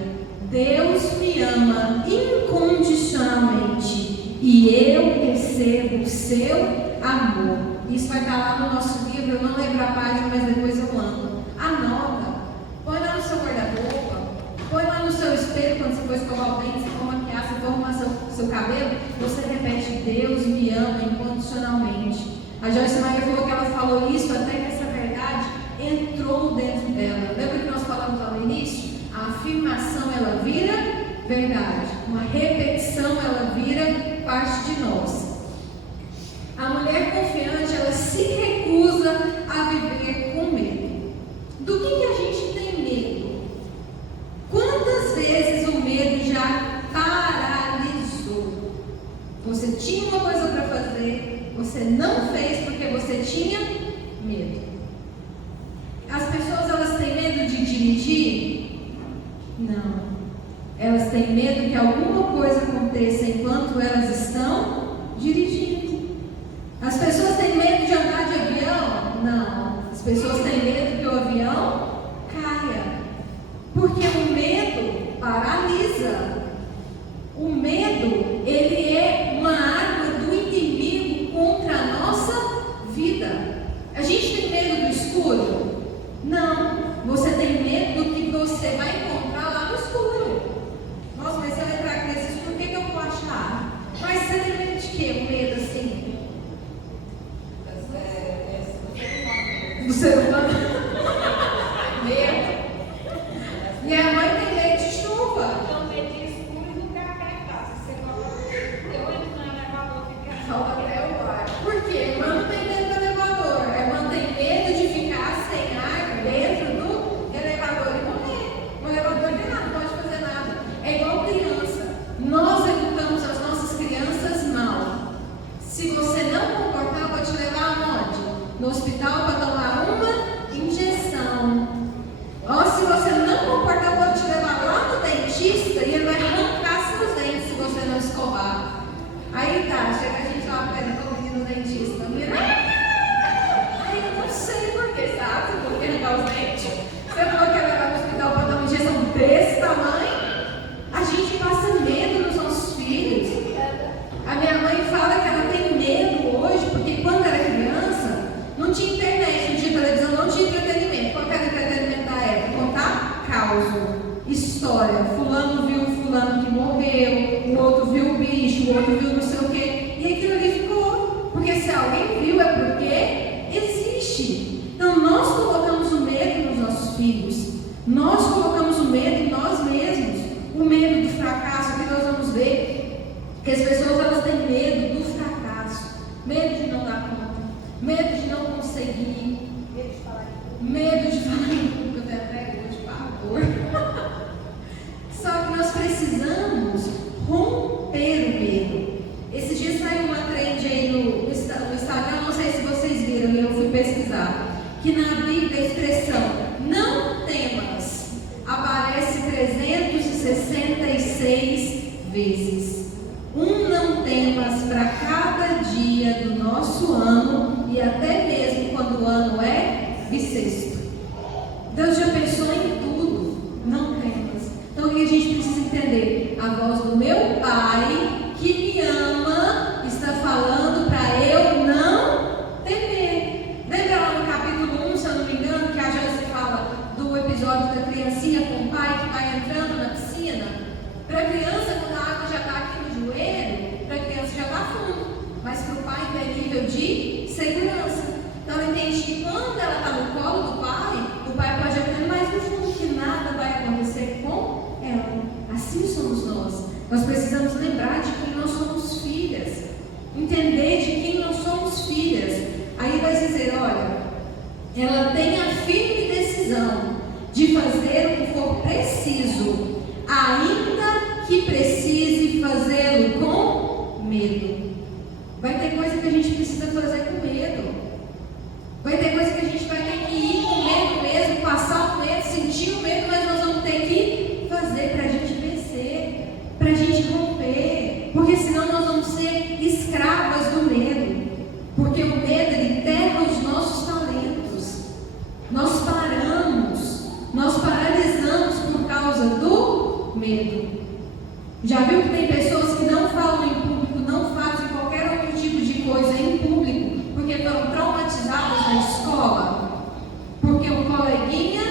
Deus me ama incondicionalmente e eu recebo o seu amor. Isso vai estar lá no nosso livro, eu não lembro a página, mas depois eu ando. Anota, põe lá no seu guarda-roupa, põe lá no seu espelho quando você for escovar o dente, se for maquiar, se for arrumar seu cabelo, você repete: Deus me ama incondicionalmente. A Joyce Meyer falou que ela falou isso até que essa verdade entrou dentro dela. Lembra que nós falamos lá no início? A afirmação, ela vira verdade. Uma repetição, ela vira parte de nós. A mulher confiante, ela se recusa a viver com medo. Do que a gente tem medo? Quantas vezes o medo já paralisou? Você tinha uma coisa para fazer, você não fez porque você tinha medo. As pessoas, elas têm medo de dirigir? Não. Elas têm medo que alguma coisa aconteça enquanto elas estão dirigindo. As pessoas têm medo de andar de avião? Não. As pessoas têm medo que o avião caia. Porque o medo paralisa. O medo, ele é uma arma do inimigo contra a nossa vida. A gente tem medo do escuro? Não. Você tem medo do que você vai encontrar lá no escuro. Nossa, mas se eu entrar aqui nesse escuro, o que eu vou achar? Mas você tem medo de quê? Um medo assim? Do ser humano. vezes. Não temas para cada dia do nosso ano e até mesmo quando o ano é bissexto. Deus já pensou em tudo. Não temas. Então o que a gente precisa entender? A voz do meu Pai que me ama está falando para eu não temer. Lembra lá no capítulo 1, se eu não me engano, que a Joyce fala do episódio da criancinha com o pai que vai entrando na piscina? Para a criança, quando a água já está aqui no joelho, para a criança já está fundo, mas para o pai é nível de segurança. Então ela entende que quando ela está no colo do pai, o pai pode até mais no fundo, que nada vai acontecer com ela. Assim somos nós. Nós precisamos lembrar de quem nós somos filhas, entender de quem nós somos filhas. Aí vai dizer, olha, ela tem a firme decisão de fazer o que for preciso, ainda que precise fazê-lo com medo. Vai ter coisa que a gente precisa fazer com medo. Vai ter coisa que a gente vai ter que ir com medo mesmo, passar o medo, sentir o medo, mas nós vamos ter que fazer para a gente vencer, para a gente romper, porque senão nós vamos ser escravas do medo, porque o medo ele enterra os nossos talentos. Nós paralisamos por causa do medo. Já viu que tem pessoas que não falam em público, não fazem qualquer outro tipo de coisa em público, porque foram traumatizadas na escola? Porque o coleguinha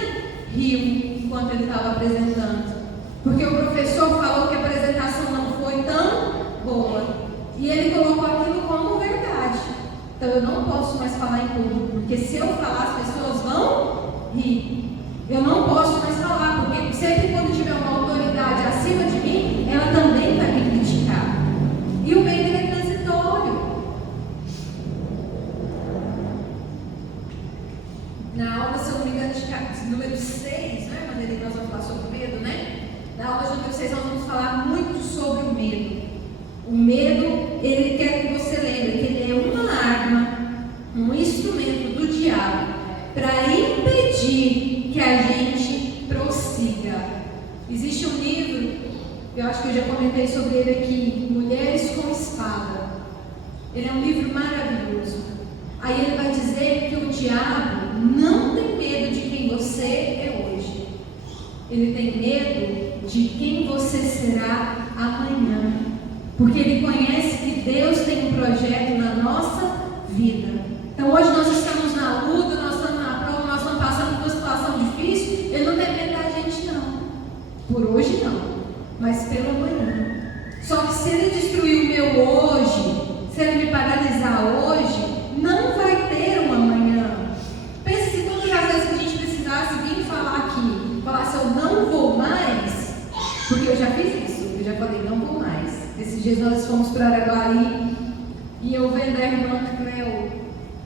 riu enquanto ele estava apresentando, porque o professor falou que a apresentação não foi tão boa, e ele colocou aquilo como verdade. Então eu não posso mais falar em público, porque se eu falar as pessoas vão rir. Eu não posso mais falar, porque sempre quando tiver uma autoridade acima de mim, ela também vai me criticar. E o medo é transitório. Na aula, se eu não me engano, de número 6, né, maneira que nós vamos falar sobre o medo, né? Na aula de número 6 nós vamos falar muito sobre o medo. O medo, ele quer que você lembre que ele é uma arma, um instrumento do diabo para impedir que a gente prossiga. Existe um livro, eu acho que eu já comentei sobre ele aqui, Mulheres com Espada. Ele é um livro maravilhoso. Aí ele vai dizer que o diabo não tem medo de quem você é hoje. Ele tem medo de quem você será amanhã. Porque ele conhece que Deus tem um projeto na nossa vida. Então hoje nós estamos na luta, nós estamos na prova, nós estamos passando por uma situação difícil. Ele não tem medo da gente não. Por hoje não, mas pelo amanhã. Só que se ele destruir o meu hoje, se ele me paralisar hoje, não vai ter um amanhã. Pense se todas as vezes que a gente precisasse vir falar aqui, falasse eu não vou mais, porque eu já fiz isso, eu já falei não vou mais. Esses dias nós fomos para Araguari e eu vendo a irmã Cleo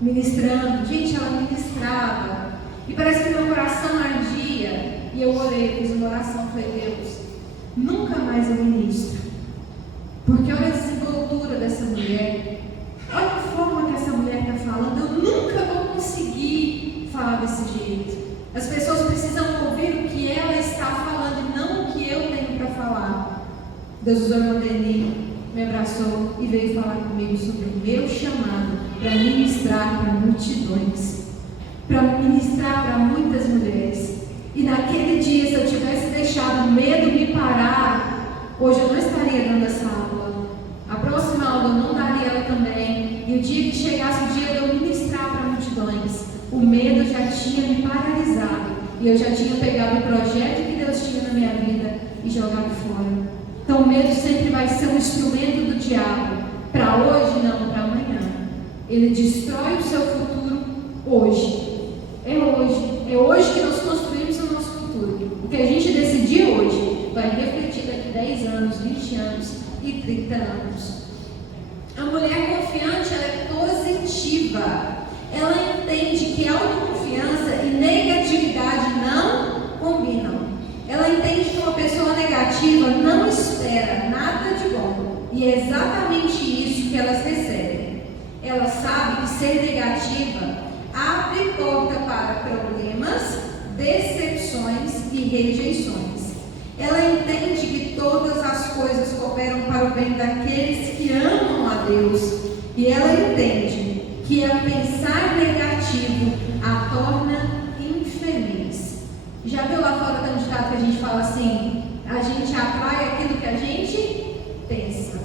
ministrando. Gente, ela ministrava e parece que meu coração ardia. E eu orei, fiz uma oração, falei, Deus, nunca mais eu ministro, porque olha a desenvoltura dessa mulher, olha a forma que essa mulher está falando, eu nunca vou conseguir falar desse jeito. As pessoas precisam ouvir o que ela está falando e não o que eu tenho para falar. Deus usou meu Deni, me abraçou e veio falar comigo sobre o meu chamado para ministrar para multidões, para ministrar para muitas mulheres. E naquele dia, se eu tivesse deixado o medo me parar, hoje eu não estaria dando essa aula. A próxima aula eu não daria ela também. E o dia que chegasse o dia de eu ministrar para multidões, o medo já tinha me paralisado. E eu já tinha pegado o projeto que Deus tinha na minha vida e jogado fora. Então o medo sempre vai ser um instrumento do diabo. Para hoje, não para amanhã. Ele destrói o seu futuro hoje. É hoje. É hoje que nós construímos o nosso futuro. O que a gente decidir hoje vai refletir daqui 10 anos, 20 anos e 30 anos. A mulher confiante, ela é positiva. Ela entende que autoconfiança e negatividade não combinam. Ela entende que uma pessoa negativa não espera nada de bom. E é exatamente isso que elas recebem. Ela sabe que ser negativa abre porta para problemas, decepções e rejeições. Ela entende que todas as coisas cooperam para o bem daqueles que amam a Deus. E ela entende que a pensar negativo a torna infeliz. Já viu lá fora tem um ditado que a gente fala assim: a gente atrai aquilo que a gente pensa.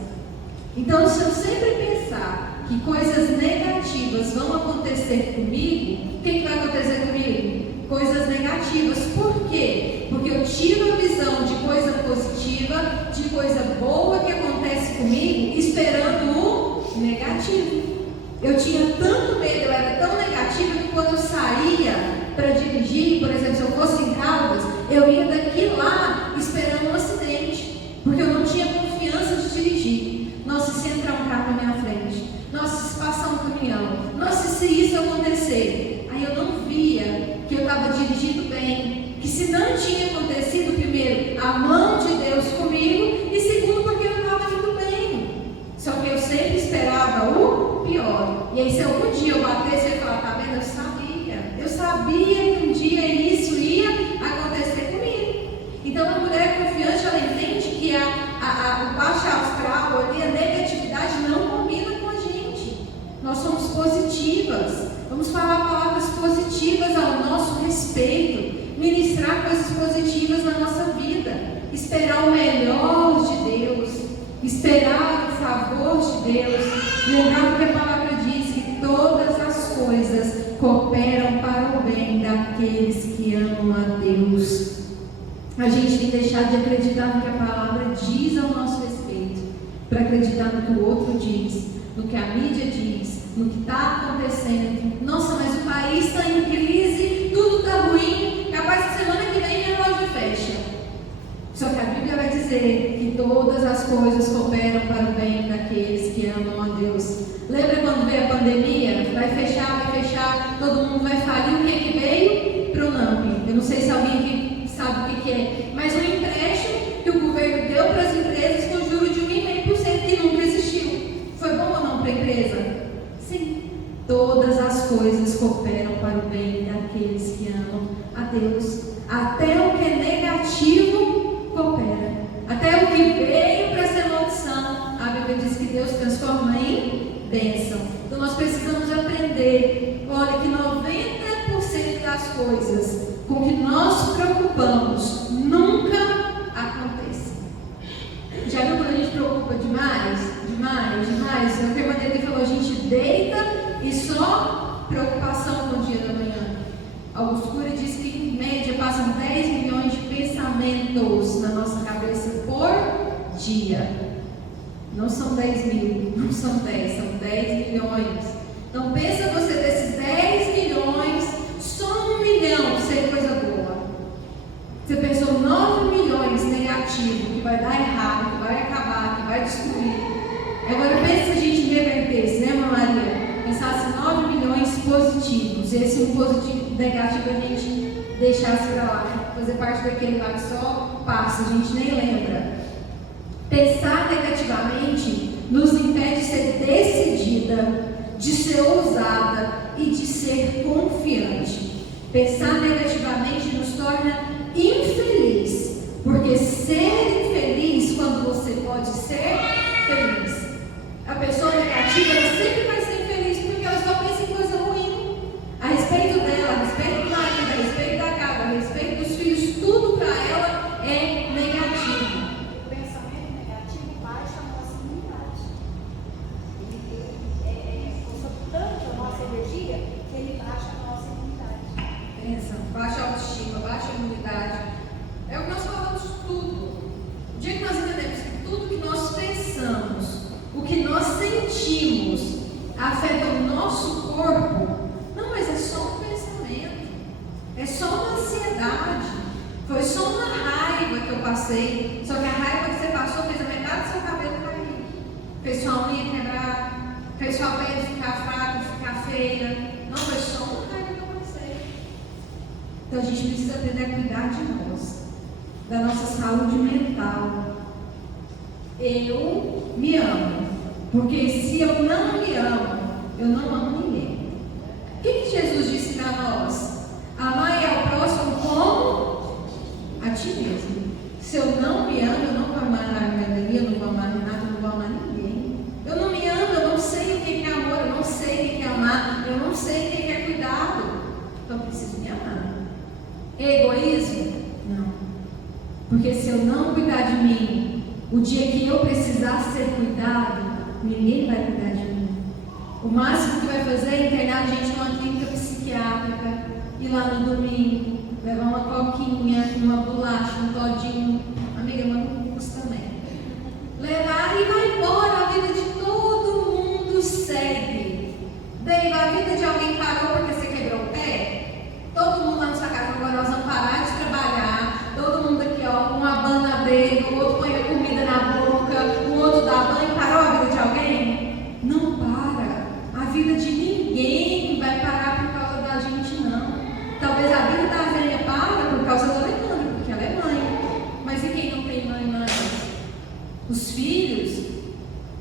Então, se eu sempre pensar que coisas negativas vão acontecer comigo, o que vai acontecer comigo? Coisas negativas. Por quê? Porque eu tive a visão de coisa positiva, de coisa boa que acontece comigo, esperando o negativo. Eu tinha tanto medo, eu era tão negativa que quando eu saía para dirigir, por exemplo, se eu fosse em Caldas, eu ia daqui lá esperando um acidente, porque eu não tinha confiança de dirigir. Nossa, se entrar um carro na minha frente, nossa, se passar um caminhão, nossa, se isso acontecer. Aí eu não via que eu estava dirigindo bem, que se não tinha acontecido, primeiro, a mão de Deus comigo, e segundo, porque eu estava indo bem. Só que eu sempre esperava o pior. E aí, se algum dia eu batesse, eu ia falar: tá vendo? Eu sabia que um dia isso ia acontecer comigo. Então, a mulher confiante, ela entende que o baixo astral, ali, a negatividade não combina com a gente. Nós somos positivas. Vamos falar palavras positivas ao nosso respeito, ministrar coisas positivas na nossa vida, esperar o melhor de Deus, esperar o favor de Deus, lembrar que a palavra diz que todas as coisas cooperam para o bem daqueles que amam a Deus. A gente tem que deixar de acreditar no que a palavra diz ao nosso respeito, para acreditar no que o outro diz, no que a mídia diz, no que está acontecendo. Nossa, mas o país está em crise, tudo está ruim, capaz que semana que vem a loja fecha. Só que a Bíblia vai dizer que todas as coisas cooperam para o bem daqueles que amam a Deus. Lembra quando veio a pandemia? Vai fechar, todo mundo vai falir. O que veio? Pronamp. Eu não sei se alguém aqui sabe o que é, mas um empréstimo que o governo deu para as empresas com juros de 1,5% que nunca existiu. Foi bom ou não para a empresa? Sim. Todas as coisas cooperam para o bem daqueles que amam a Deus. Até o que é negativo coopera. Até o que veio para ser maldição, a Bíblia diz que Deus transforma em bênção. Então nós precisamos aprender, olha, que 90% das coisas com que nós preocupamos nunca acontecem. Já viu quando a gente preocupa demais? O Senhor Permaneiro falou: a gente deita e só preocupação no dia da manhã. Augusto Cury diz que em média passam 10 milhões de pensamentos na nossa cabeça por dia. Não são 10 mil, não são 10, são 10 milhões. Então pensa você, desses 10 milhões, só 1 milhão ser coisa boa. Você pensou 9 milhões negativo, que vai dar errado, que vai acabar, que vai destruir. Agora pensa se a gente revertesse, né, Maria? Pensasse 9 milhões positivos, e esse positivo negativo a gente deixasse para lá, fazer parte daquele lá que só passa, a gente nem lembra. Pensar negativamente nos impede de ser decidida, de ser ousada e de ser confiante. Pensar negativamente nos torna infeliz, porque ser infeliz quando você pode ser feliz. A pessoa negativa, ela sempre vai ser infeliz porque ela só pensa em coisa ruim a respeito dela, a respeito do marido, a respeito da casa, a respeito dos filhos. Tudo para ela é negativo. O pensamento negativo baixa a nossa imunidade. Ele consome tanto a nossa energia que ele baixa a nossa imunidade. Pensa, baixa a autoestima, baixa a imunidade. É o que nós falamos tudo. O dia que nós entendemos que tudo que nós pensamos, o que nós sentimos, afeta o nosso corpo, não, mas é só um pensamento, é só uma ansiedade, foi só uma raiva que eu passei, só que a raiva que você passou fez a metade do seu cabelo cair, fez sua unha quebrar, fez sua pele ficar fraca, ficar feia. Não, foi só uma raiva que eu passei. Então a gente precisa aprender a cuidar de nós, da nossa saúde mental. Eu me amo, porque se eu não me amo, eu não amo ninguém. O que Jesus disse para nós? Amai ao próximo como a ti mesmo. Se eu É egoísmo? Não. Porque se eu não cuidar de mim, o dia que eu precisar ser cuidado, ninguém vai cuidar de mim. O máximo que vai fazer é internar a gente numa clínica psiquiátrica, ir lá no domingo, levar uma coquinha, uma bolacha, um todinho, amiga, mas não custa também. Levar e vai embora, a vida de todo mundo segue. Daí a vida de alguém parou porque você quebrou o pé? Todo mundo lá na sua casa, agora nós vamos parar de trabalhar, todo mundo aqui, ó, um abana a dedo, o outro põe a comida na boca, o outro dá banho, parou a vida de alguém? Não para. A vida de ninguém vai parar por causa da gente, não. Talvez a vida da velha para por causa da Alejandra, porque ela é mãe. Mas e quem não tem mãe, mãe? Os filhos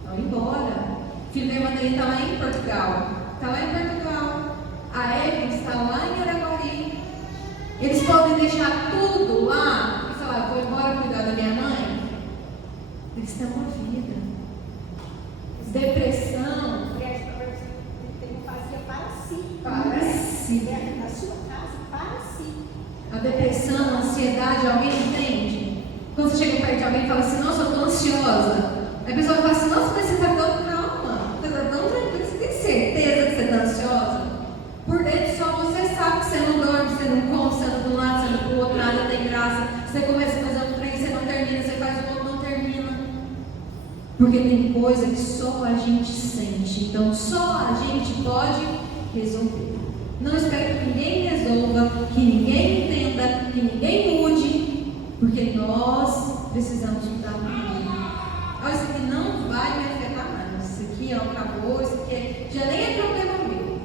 vão embora. O filho da irmã dele está lá em Portugal. Está lá em Portugal. A Evelyn está lá em Araguari. Eles podem deixar tudo lá e falar, vou embora cuidar da minha mãe. Eles têm uma vida. Depressão. Tem fazia para si. Para si. Na sua casa, para si. A depressão, a ansiedade, alguém entende? Quando você chega perto de alguém e fala assim, nossa, eu estou ansiosa. A pessoa fala assim, nossa, mas você está tão calma, você está tão tranquila, você tem certeza que você está ansiosa? Por dentro só você sabe que você não dorme, você não come, você anda de um lado, você anda do outro, nada tem graça. Você começa a fazer um trem, você não termina, você faz o outro, não termina. Porque tem coisa que só a gente sente, então só a gente pode resolver. Não espere que ninguém resolva, que ninguém entenda, que ninguém mude, porque nós precisamos mudar o mundo. Olha, isso aqui não vai me afetar mais. Isso aqui, ó, acabou, isso aqui já nem é problema meu.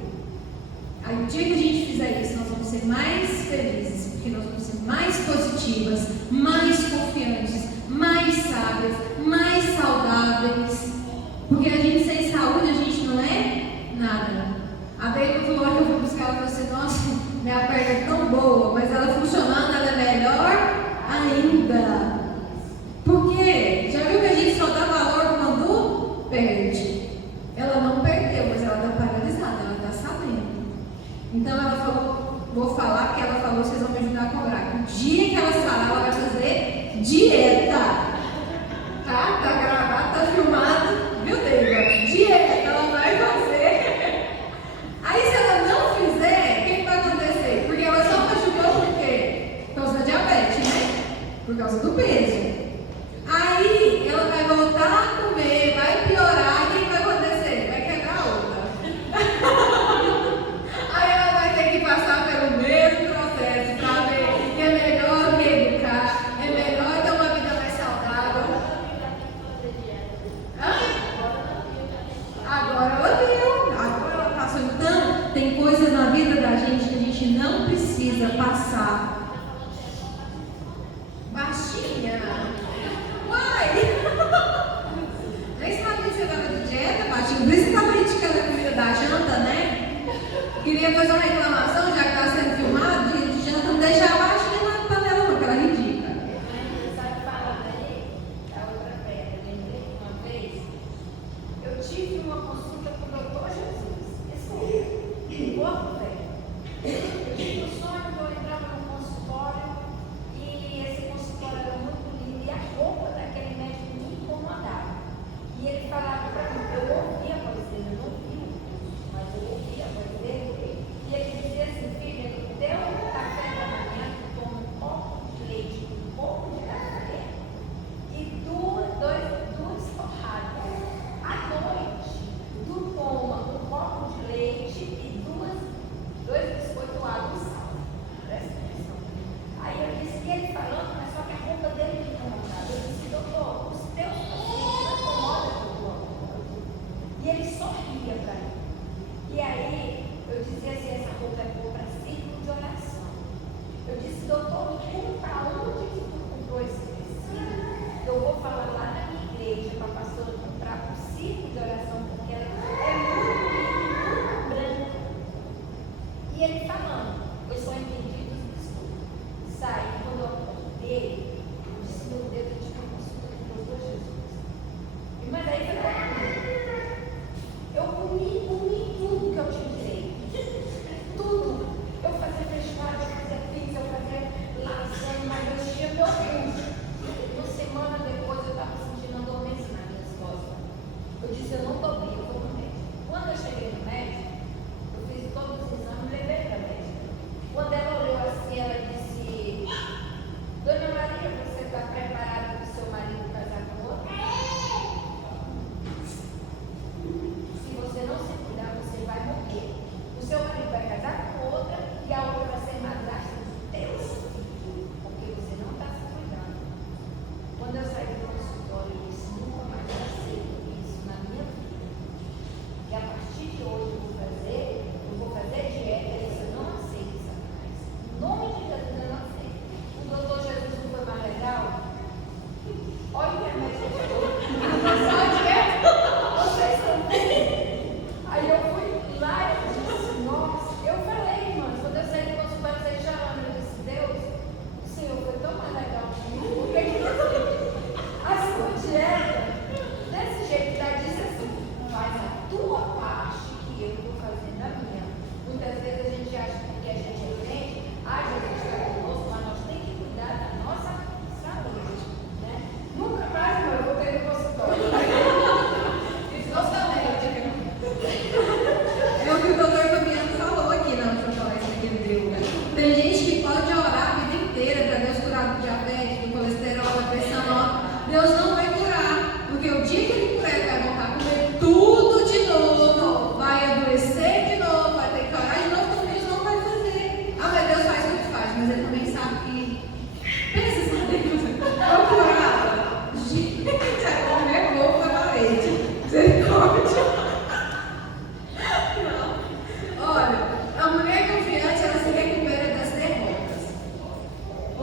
Aí, o dia que a gente fizer isso, nós vamos ser mais felizes, porque nós vamos ser mais positivas, mais confiantes, mais sábias, mais saudáveis. Porque a gente sem saúde, a gente não é nada. A Deia falou que eu fui buscar, ela falou assim, nossa, minha perna é tão boa, mas ela funcionando, ela é melhor ainda. Por quê? Já viu que a gente só dá valor quando perde? Ela não perdeu, mas ela está paralisada, ela está sabendo. Então ela falou, vou falar que ela falou, vocês vão me ajudar a cobrar. O dia que ela sarar, ela vai fazer dieta. Tá? Tá gravado, tá filmado. Viu, Deia? Dieta, ela vai fazer. Aí se ela não fizer, o que vai acontecer? Porque ela só machucou por quê? Por causa da diabetes, né? Por causa do peso. Aí ela vai voltar a comer, vai piorar, e o que vai acontecer? Vai quebrar a outra. Aí ela vai ter que passar pelo mesmo processo para ver que é melhor reeducar, é melhor ter uma vida mais saudável. Agora ela viu, agora ela passou. Então, tem coisas na vida da gente que a gente não precisa passar. Baixinha. Uai! Nem sabia que você estava de dieta, baixinha. Por isso você estava criticando a comida da janta, né? Queria fazer uma reclamação, já que está sendo filmado, de janta, não deixar a baixinha na panela, não, que ela é ridícula. Sabe falando aí, da outra pedra, lembrei que uma vez eu tive uma consulta com o doutor Jesus. Isso aí, corpo velho. Eu tive um sonho que eu entrava no consultório e esse consultório era muito lindo e a roupa daquele médico me incomodava. E ele falava para mim, eu ouvia a voz dele, eu não via o curso, mas eu ouvia a voz dele, e ele dizia assim,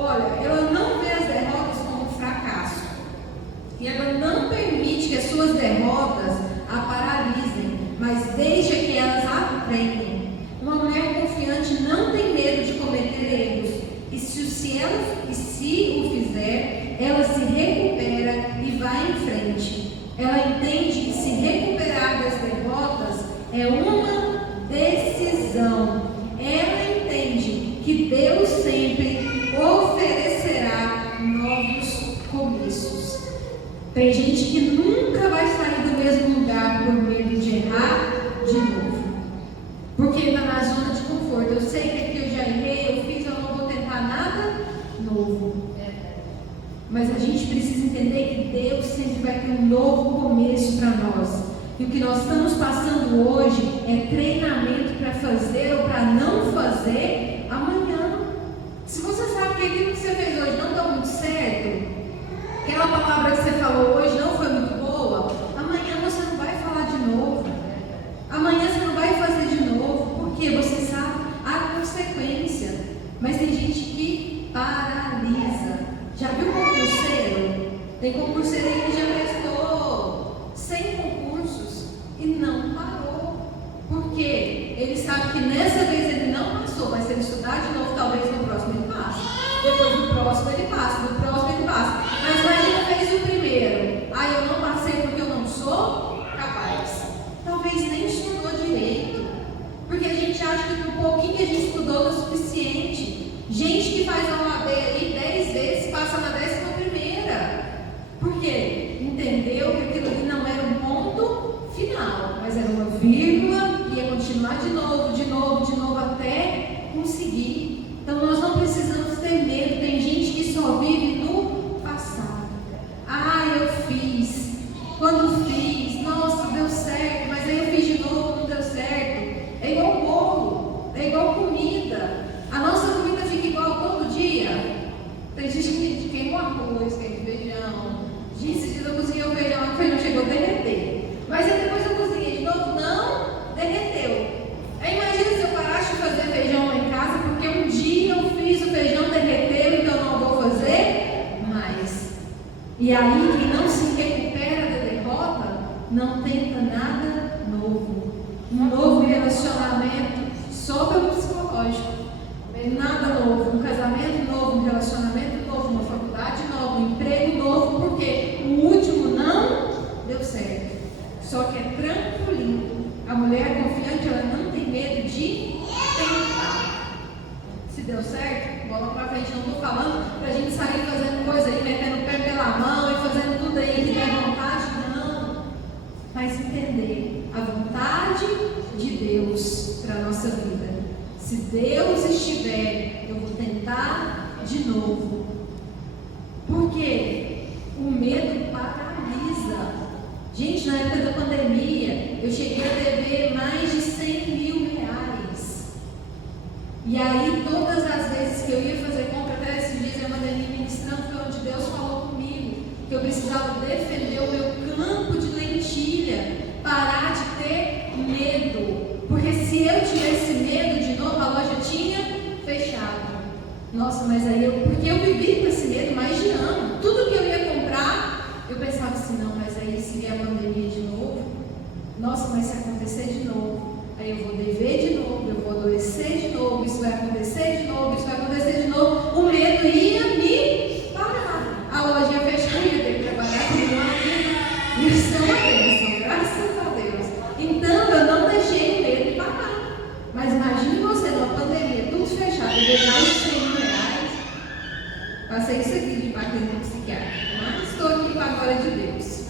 olha, ela não vê as derrotas como um fracasso. E ela não permite que as suas derrotas a paralisem, mas deixa que elas aprendam. Uma mulher confiante não tem medo de cometer erros. E se o fizer, ela se recupera e vai em frente. Ela entende que se recuperar das derrotas é uma decisão. Ela entende que Deus sempre oferecerá novos começos. Tem gente que nunca vai sair do mesmo lugar por medo de errar de novo. Porque está na zona de conforto. Eu sei que aqui eu já errei, eu fiz, eu não vou tentar nada novo. Mas a gente precisa entender que Deus sempre vai ter um novo começo para nós. E o que nós estamos passando hoje é treinamento para fazer ou para não fazer amanhã. Se você sabe que aquilo que você fez hoje não deu muito certo, aquela palavra que você falou hoje não foi muito boa, amanhã você não vai falar de novo. Amanhã você não vai fazer de novo, porque você sabe a consequência. Mas tem gente que paralisa. Já viu concurseiro? Tem concurseiro aí que já prestou 100 concursos e não parou. Por quê? Ele sabe que nessa vez ele não passou, mas se ele estudar de novo, talvez no próximo ele passe. Depois no próximo ele passa, no próximo ele passa. Mas imagina, fez o primeiro. Ah, eu não passei porque eu não sou capaz. Talvez nem estudou direito. Porque a gente acha que um pouquinho que a gente estudou é o suficiente. Gente que faz a OAB aí 10 vezes passa na 11ª. Por quê? Entendeu que aquilo ali não era um ponto final, mas era uma vírgula, ia continuar de novo, até conseguir. Então nós não precisamos ter medo. Tem gente que só vive no passado. Ah, eu fiz. Quando fiz, nossa, deu certo, mas aí eu fiz de novo, não deu certo. É igual bolo, é igual comida. A nossa comida fica igual todo dia. Tem gente que queima o arroz, queima o feijão. Gente, esses dias eu cozinhei o feijão chegou a derreter. Mas aí depois eu cozinhei de novo, não derreteu. Aí imagina se eu parasse de fazer feijão lá em casa, porque um dia eu fiz o feijão, derreteu, então eu não vou fazer mais. E aí quem não se recupera da derrota, não tenta nada novo. Um novo relacionamento só pelo psicológico. Nada novo, um casamento novo, um relacionamento novo, uma faculdade nova, um emprego novo, porque o último não deu certo. Só que é tranquilinho. A mulher confiante, ela não tem medo de tentar. Se deu certo, bola pra frente. Não estou falando pra gente sair fazendo coisa aí, metendo o pé pela mão e fazendo tudo aí que der vontade, não. Mas entender a vontade de Deus para a nossa vida. Se Deus estiver, eu vou tentar de novo. Porque o medo paralisa. Gente, na época da pandemia, eu cheguei a dever mais de 100 mil reais. E aí, todas as vezes que eu ia fazer compra, até esses dias eu mandei ministrando, foi onde Deus falou comigo, que eu precisava defender o meu campo de lentilha, parar de ter medo. Porque se eu tivesse medo de novo, a loja tinha fechado. Nossa, mas aí porque eu vivi com esse medo mais de ano. Tudo que eu ia comprar, eu pensava assim, não, mas aí se vier a pandemia de novo, nossa, mas se acontecer de novo, aí eu vou dever de novo, eu vou adoecer de novo, isso vai acontecer de novo, isso vai acontecer de novo. O medo ia me parar. A loja ia fechar, ia ter que trabalhar com um ano. Isso é uma bênção, graças a Deus. Então eu não deixei o medo de parar. Mas imagine você numa pandemia, tudo fechado, eu dei mais de 100 mil reais. Passei isso aqui de clínica psiquiátrica, mas estou aqui com a glória de Deus.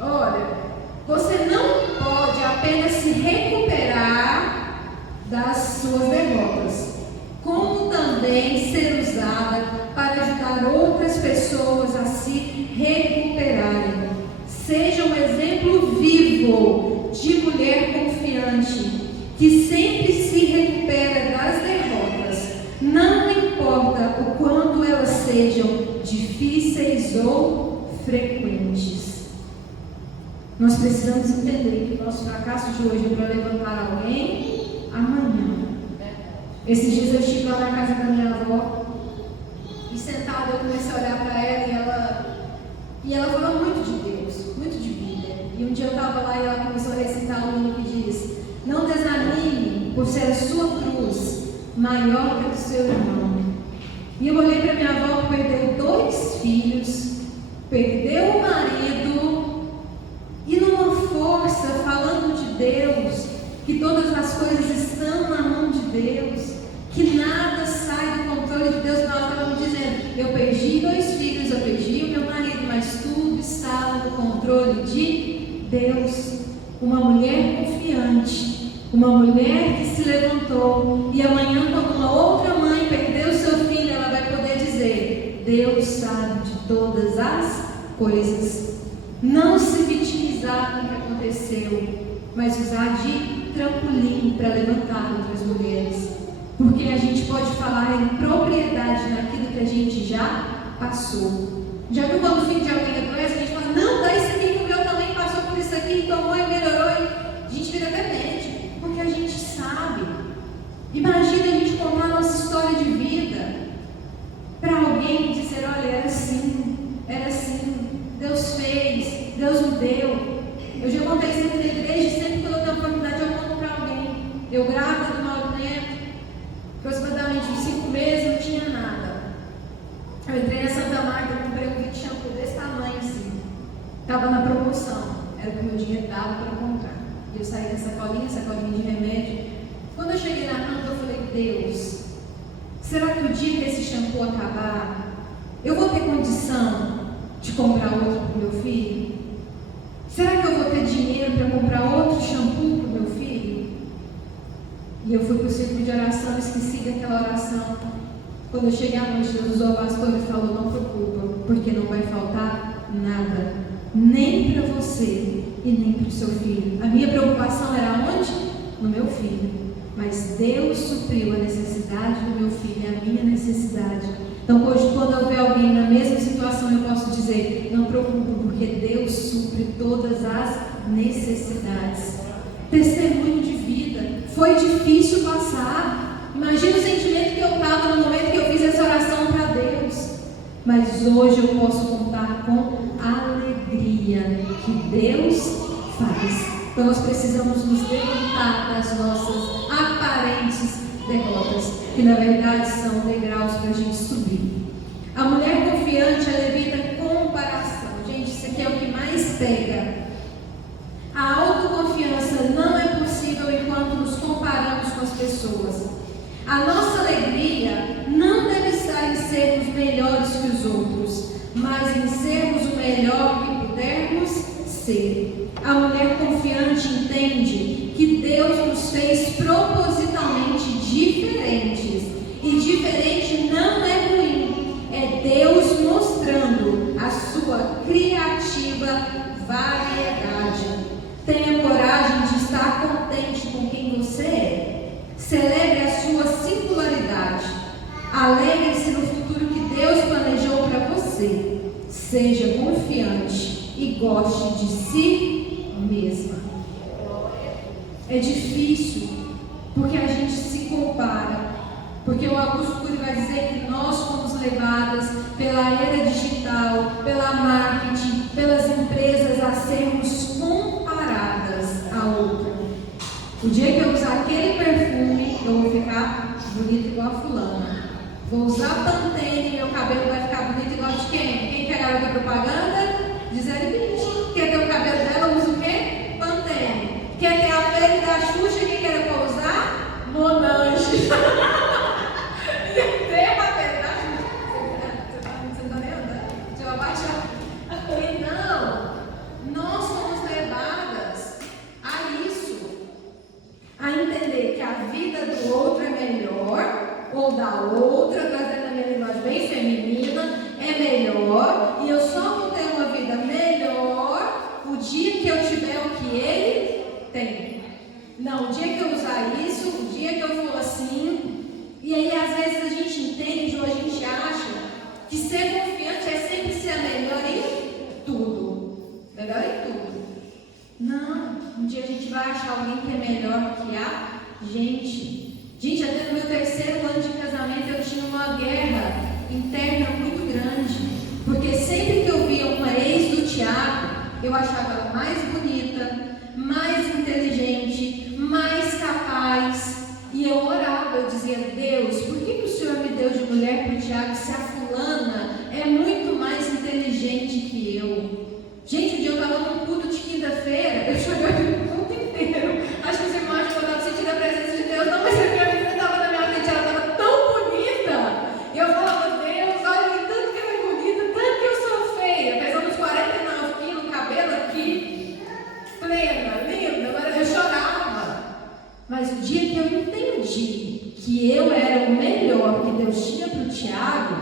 Olha, você não pode apenas se recuperar das suas derrotas, como também ser usada para ajudar outras pessoas a se recuperarem. Seja um exemplo vivo de mulher confiante, que sempre se recupera das derrotas, não importa o quanto elas sejam difíceis ou frequentes. Nós precisamos entender que o nosso fracasso de hoje é para levantar alguém amanhã. Esses dias eu estive lá na casa da minha avó e sentei E ela falou muito de Deus, muito de Bíblia. E um dia eu estava lá e ela começou a recitar um hino que diz: não desanime por ser a sua cruz maior que a do seu irmão. E eu olhei para minha avó que perdeu 2 filhos, perdeu o marido, e numa força, falando de Deus, que todas as coisas estão na mão de Deus, que nada sai do controle de Deus. Nós estávamos dizendo: eu perdi 2 filhos, eu perdi o meu marido, mas tudo estava no controle de Deus. Uma mulher confiante, uma mulher que se levantou, e amanhã, quando uma outra mãe perdeu seu filho, ela vai poder dizer: Deus sabe de todas as coisas. Não se vitimizar com o que aconteceu, mas usar de trampolim para levantar outras mulheres, porque a gente pode falar em propriedade naquilo que a gente já passou. Já viu quando o filho de alguém adoece, a gente fala: não, dá isso aqui que o meu também passou por isso aqui, tomou e melhorou, e a gente vira até mente, porque a gente sabe. Imagina a gente contar a nossa história de vida para alguém e dizer: olha, era assim, Deus fez, Deus me deu. Eu já contei isso na igreja, e sempre que eu tenho a oportunidade eu conto para alguém. Eu grávida do Mauro Neto, aproximadamente uns 5 meses, não tinha nada. Eu entrei na Santa Marta, comprei um kit de shampoo desse tamanho assim, estava na promoção, era o que o meu dinheiro dava para comprar. E eu saí da sacolinha de remédio. Quando eu cheguei na rampa, eu falei: Deus, será que o dia que esse shampoo acabar, eu vou ter condição de comprar outro para o meu filho? Será que eu vou ter dinheiro para comprar outro shampoo para o meu filho? E eu fui para o círculo de oração, esqueci daquela oração. Quando eu cheguei à noite, Deus usou o pastor e falou: não preocupa, porque não vai faltar nada, nem para você e nem para o seu filho. A minha preocupação era onde? No meu filho. Mas Deus supriu a necessidade do meu filho e a minha necessidade. Então hoje, quando eu ver alguém na mesma situação, eu posso dizer: não preocupa, porque Deus supre todas as necessidades. Testemunho de vida. Foi difícil passar. Imagina o sentimento que eu estava no momento que eu fiz essa oração para Deus. Mas hoje eu posso contar com alegria que Deus faz. Então nós precisamos nos levantar das nossas aparentes derrotas, que na verdade são degraus para a gente subir. A mulher confiante, ela evita comparação. Gente, isso aqui é o que mais pega. A autoconfiança não é possível enquanto nos comparamos com as pessoas. A nossa alegria não deve estar em sermos melhores que os outros, mas em sermos o melhor que pudermos ser. A mulher confiante entende que Deus nos fez propositalmente diferentes. E diferente não é ruim, é Deus mostrando a sua criativa variedade. Tenha coragem de estar contente com quem você é. Celebre a sua singularidade. Alegre-se no futuro que Deus planejou para você. Seja confiante e goste de si mesma. É difícil, porque a gente se compara. Porque o Augusto Cury vai dizer que nós fomos levadas pela era digital, pela marketing, pelas empresas a sermos comparadas a outra. O dia que eu usar aquele perfume, eu vou ficar bonita igual a fulana. Vou usar Pantene e meu cabelo vai ficar bonito igual de quem? Quem quer a garota propaganda? Gisele Bündchen. Quer ter o cabelo dela, usa o quê? Pantene. Quer ter a pele da Xuxa, quem quer eu vou usar? Monange. Tem a pele da Xuxa. Você não tá nem andando? Deixa eu abaixar. E não, nós somos levadas a isso. A entender que a vida do outro é melhor, ou da outra, trazendo a minha linguagem bem feminina, é melhor, e eu só vou ter uma vida melhor o dia que eu tiver o que ele tem. Não, o dia que eu usar isso, o dia que eu for assim. E aí às vezes a gente entende ou a gente acha que ser confiante é sempre ser a melhor em tudo. Melhor em tudo. Não, um dia a gente vai achar alguém que é melhor que a gente. Gente, até no meu 3º ano de casamento eu tinha uma guerra interna muito grande. Porque sempre que eu via uma ex achava ela mais bonita, mais inteligente, mais capaz. E eu orava, eu dizia: Deus, por que o Senhor me deu de mulher para o Tiago se a fulana é muito mais inteligente que eu? Gente, um dia eu estava num culto de quinta-feira, eu chorei o culto inteiro. Acho que os irmãos já podem sentir a presença de Deus. Não, mas a minha menina estava na minha frente, ela estava tão bonita. E eu falava: Deus, olha, tanto que ela é bonita, tanto que eu sou feia. Pesando uns 49 quilos, cabelo aqui, plena, linda, mas eu chorava. Mas o dia que eu entendi que eu era o melhor que Deus tinha para o Tiago,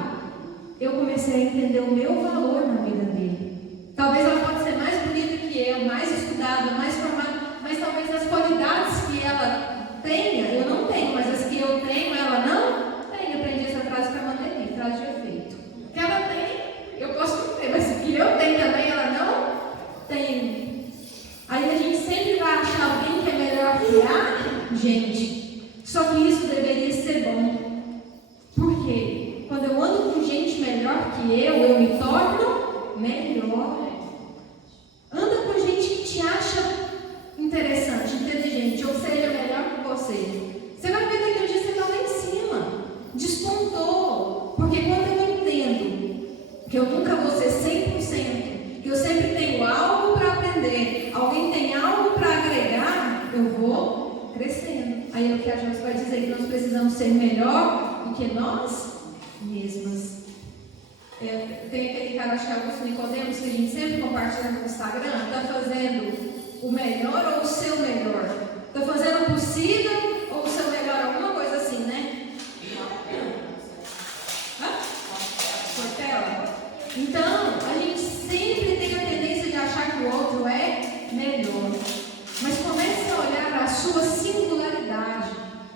eu comecei a entender o meu valor na vida dele. Talvez ela pode ser mais bonita que eu, mais estudada, mais formada, mas talvez as qualidades que ela tenha, eu não tenho, mas as que eu tenho, ela não tem. Eu aprendi essa frase para manter, frase de efeito. O que ela tem, eu posso não ter, mas o que eu tenho também, ela não tem. Aí a gente sempre vai achar alguém que é melhor que a gente. Só que isso deveria ser bom. Por quê? Quando eu ando com gente melhor que eu me torno melhor. Anda com gente que te acha interessante, inteligente, ou seja, melhor que você. Você vai ver que um dia você está lá em cima. Despontou. Porque quando eu entendo que eu nunca vou ser 100%, que eu sempre tenho algo para aprender, alguém tem algo para agregar, eu vou crescendo. Aí é o que a Joyce vai dizer, que nós precisamos ser melhor do que nós mesmas. Tem aquele cara, acho que é Augusto Nicodemos, que a gente sempre compartilha no Instagram. Está fazendo o melhor ou o seu melhor? Está fazendo o possível ou o seu melhor? Alguma coisa assim, né? Portela? Então, a gente sempre tem a tendência de achar que o outro é melhor. Mas comece a olhar para a sua singularidade.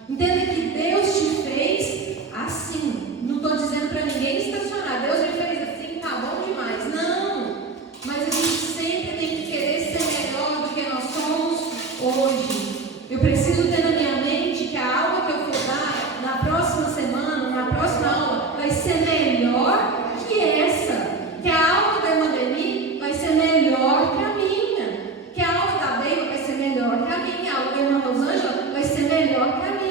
Entenda que Deus te fez assim. Não estou dizendo para ninguém estacionar. Deus me fez assim, tá bom demais. Não. Mas a gente sempre tem que querer ser melhor do que nós somos hoje. Eu preciso ter na minha mente que a aula que eu for dar na próxima semana, na próxima aula, vai ser melhor que essa. Que a aula da irmã Deni vai ser melhor que a minha. Que a aula da Beiba vai ser melhor que a minha. A aula da irmã Rosângela vai ser melhor que a minha.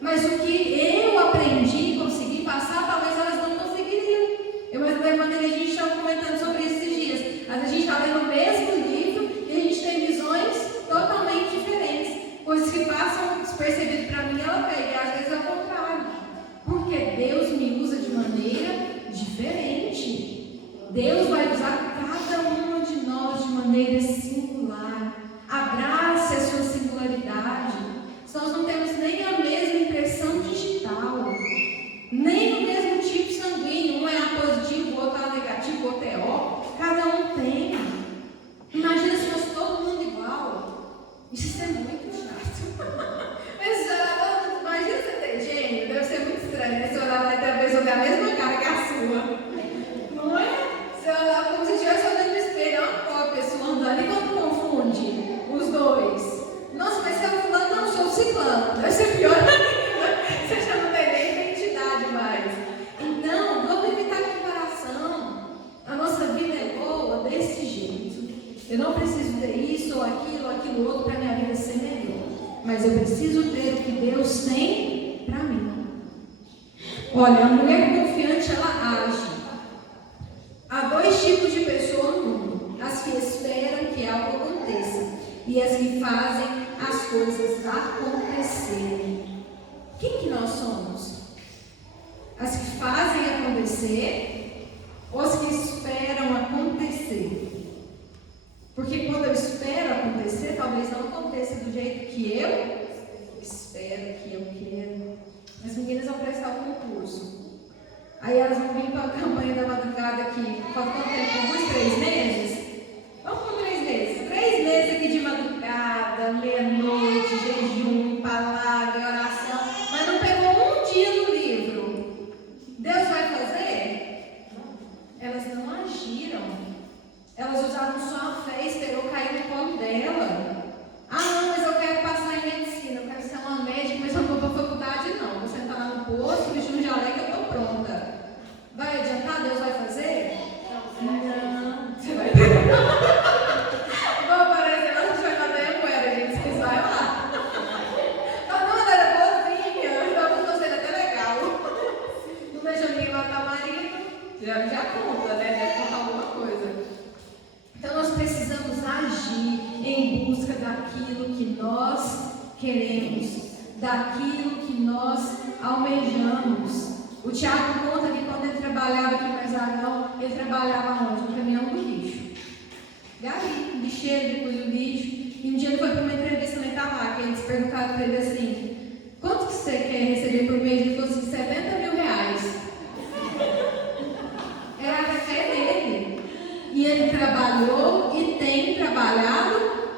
Mas o que eu aprendi, consegui passar, talvez elas não conseguiriam. Eu e a irmã Deni, a gente estava comentando sobre isso esses dias. Mas a gente está lendo o mesmo livro e a gente tem visões totalmente diferentes. Coisas que passam despercebidas para mim, ela pega, e às vezes é o contrário. Porque Deus me usa de maneira diferente. Deus vai usar cada uma de nós de maneira singular. Abrace a sua singularidade. Nós não temos nem a mesma impressão digital, nem o mesmo tipo sanguíneo. Um é A positivo, o outro é A negativo, o outro é O. Cada um tem. Imagina se fosse todo mundo igual. Isso é muito chato. Mas imagina você ter gênio, deve ser muito estranho, né? Você olhar lá e talvez olhar a mesma cara que a sua. Não é? Você olhar como se estivesse olhando no espelho, é uma cópia sua andando. E quando confunde os dois? Nossa, mas se é o fulano, não sou o ciclano. Deve ser pior ainda. Você já não tem nem identidade mais. Então, vamos evitar a comparação. A nossa vida é boa desse jeito. Eu não preciso ter isso ou aquilo outro para minha vida ser melhor. Mas eu preciso ter o que Deus tem para mim. Olha, a mulher confiante, ela age. Há dois tipos de pessoas no mundo: as que esperam que algo aconteça e as que fazem as coisas acontecerem. Quem que nós somos? As que fazem acontecer ou as que esperam acontecer? Porque quando eu espero acontecer, talvez não aconteça do jeito que eu espero, que eu quero. As meninas vão prestar o concurso. Aí elas vão vir para a campanha da madrugada aqui. Falta quanto tempo? 2, 3 meses? Vamos com 3 meses. 3 meses aqui de madrugada, meia-noite, jejum, palavra, oração. Mas não pegou um dia no livro. Deus vai fazer? Elas não agiram. Elas usaram só a fé, esperou cair no colo dela. Ah, não, mas eu quero passar em medicina, eu quero ser uma médica, mas eu não vou para a faculdade, não. Vou sentar lá no posto, vestir um jaleco, eu estou pronta. Vai adiantar? Deus vai fazer? Não. Você vai Já conta, né? Deve contar alguma coisa. Então nós precisamos agir em busca daquilo que nós queremos, daquilo que nós almejamos. O Tiago conta que quando ele trabalhava aqui em Marzagão, ele trabalhava onde? No caminhão do lixo. Gari, lixeiro, depois do lixo. E um dia ele foi para uma entrevista na Itamar, que eles perguntaram para ele assim: quanto que você quer receber por mês? Ele falou assim: 70 mil reais. Era a fé dele. E ele trabalhou e tem trabalhado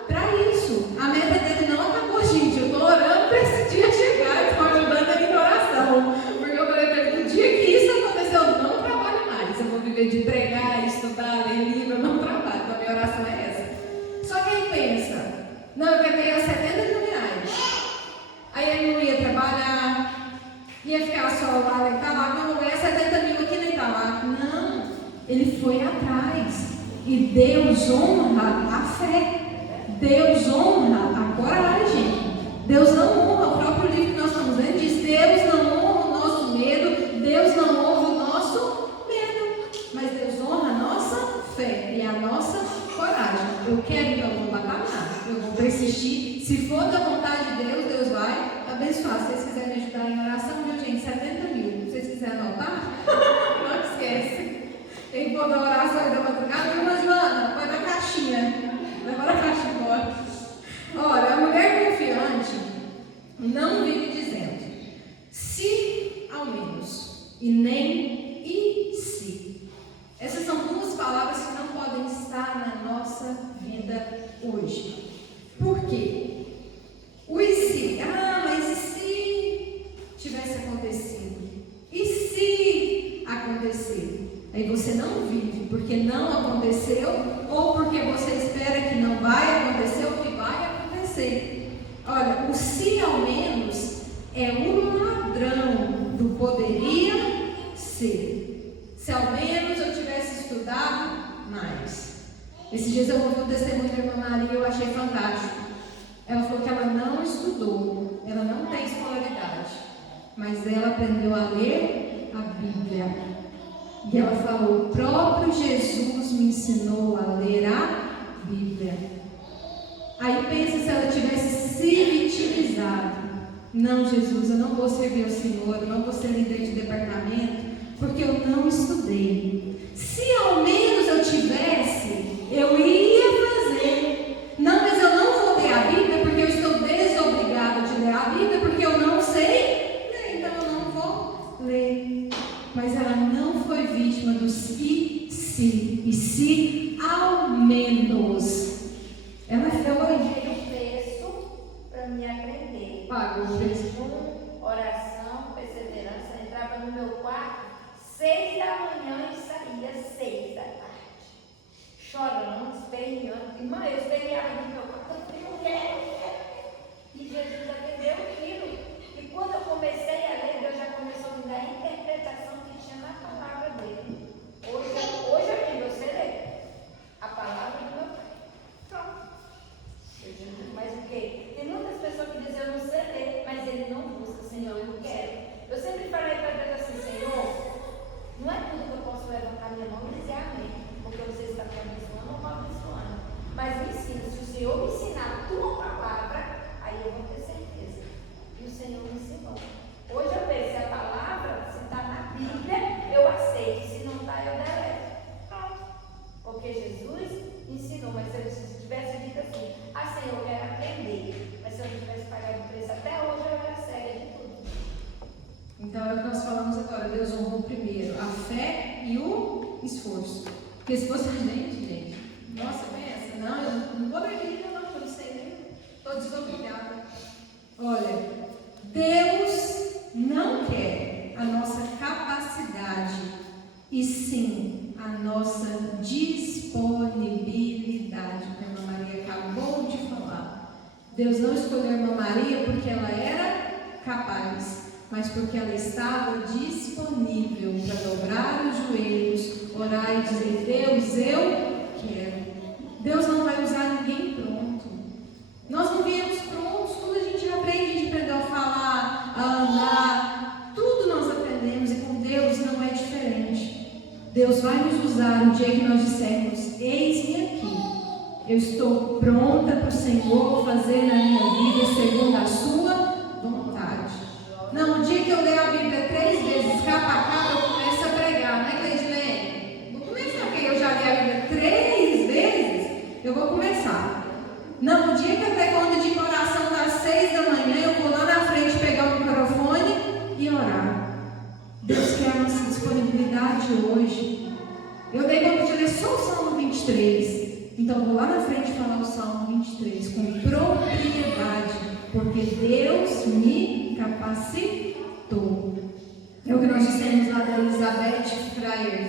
para isso. A meta dele não acabou, gente. Eu estou orando para esse dia chegar. Estou ajudando ele em oração. Porque eu falei para ele: no dia que isso aconteceu, eu não trabalho mais. Eu vou viver de pregar, estudar, ler livro, eu não trabalho. Então a minha oração é essa. Só que ele pensa: não, eu quero ganhar 70 mil reais. Aí ele não ia trabalhar, ia ficar só lá na Italac, não vou ganhar 70 mil aqui na Italac. Não, ele foi atrás. E Deus honra a fé, Deus honra a coragem. Deus não honra, o próprio livro que nós estamos lendo diz: Deus não honra o nosso medo, Deus não honra o nosso medo, mas Deus honra a nossa fé e a nossa coragem. Eu quero, então eu vou batalhar, eu vou persistir. Se for da vontade de Deus, Deus vai abençoar. Se vocês quiserem me ajudar em oração, meu gente, 70 mil. Se vocês quiserem anotar, não esquece. Tem que botar oração aí da madrugada. Irmã Joana, vai na caixinha. Leva a caixa embora. Olha, a mulher confiante não vive dizendo se ao menos e nem e se. Essas são duas palavras que não podem estar na nossa vida hoje. Por quê? O e se? Mas e se tivesse acontecido? E se acontecer? Aí você não vive porque não aconteceu, ou porque você espera que não vai acontecer ou que vai acontecer. Olha, o se ao menos é um ladrão do poderia ser. Se ao menos eu tivesse estudado mais. Esses dias eu ouvi um testemunho da irmã Maria e eu achei fantástico. Ela falou que ela não estudou, ela não tem escolaridade, mas ela aprendeu a ler a Bíblia. E ela falou: o próprio Jesus me ensinou a ler a Bíblia. Aí pensa se ela tivesse se vitimizado: não, Jesus, eu não vou servir ao Senhor, eu não vou ser líder de departamento, porque eu não estudei. Se ao menos eu tivesse, eu ia fazer. Não, mas eu não vou ler a Bíblia porque eu estou desobrigada de ler a Bíblia, porque eu não sei ler, então eu não vou ler. Mas ela não foi vítima dos e se ao menos. Ela foi. O preço para me aprender. Pagou o preço. Jejum, oração, perseverança. Entrava no meu quarto 6 da manhã e saía 6 da tarde. Chorando, esperneando. Irmã, eu esperneava no meu quarto. Eu quero. E Jesus atendeu aquilo. E quando eu comecei a ler, Deus já começou a me dar a interpretação que tinha na palavra dele. Hoje aqui você lê a palavra do meu pai. Pronto. Mas o quê? Tem muitas pessoas que dizem: eu não sei ler, mas ele não busca. Senhor, eu não quero. Eu sempre falei para Deus assim: Senhor, não é tudo que eu posso levantar minha mão e dizer amém, porque você está me abençoando ou me abençoando. Mas me ensina, se o Senhor me ensinar a tua palavra, aí eu vou ter certeza. E o Senhor me ensinou. Hoje eu vejo se a palavra, se está na Bíblia, eu aceito. Se não está, eu deleto. Pronto. Porque Jesus ensinou. Mas se eu tivesse dito assim: Senhor, eu quero aprender. Mas se eu não tivesse pagado o preço até hoje, eu era cega de tudo. Então é o que nós falamos agora. Deus honrou primeiro a fé e o esforço. Porque se fosse a gente, nossa, pensa, não, eu não vou ler Bíblia, não, eu não sei nem, estou desobrigada. Olha, Deus não quer a nossa capacidade, e sim a nossa disponibilidade, que a irmã Maria acabou de falar. Deus não escolheu a irmã Maria porque ela era capaz, mas porque ela estava disponível para dobrar os joelhos, orar e dizer: Deus, eu quero. Deus não vai usar ninguém pronto. Nós não viemos prontos. Tudo a gente aprende, a gente aprendeu a falar, a andar, tudo nós aprendemos, e com Deus não é diferente. Deus vai nos usar no dia que nós dissermos: eis-me aqui, eu estou pronta para o Senhor fazer na minha vida segundo a sua vontade. Não, no dia que eu ler a Bíblia 3 vezes, capa a capa, eu começo a pregar, né, Cleidilene? Vou começar, porque eu já li a Bíblia 3 vezes, eu vou começar. Não, no dia que eu der conta de oração das 6 da manhã, eu vou lá na frente pegar o microfone e orar. Deus quer a nossa disponibilidade hoje. Eu dei conta de ler só o Salmo 23. Então eu vou lá na frente falar o Salmo 23 com propriedade, porque Deus me capacitou. É o que nós dissemos lá da Elizabeth Freire.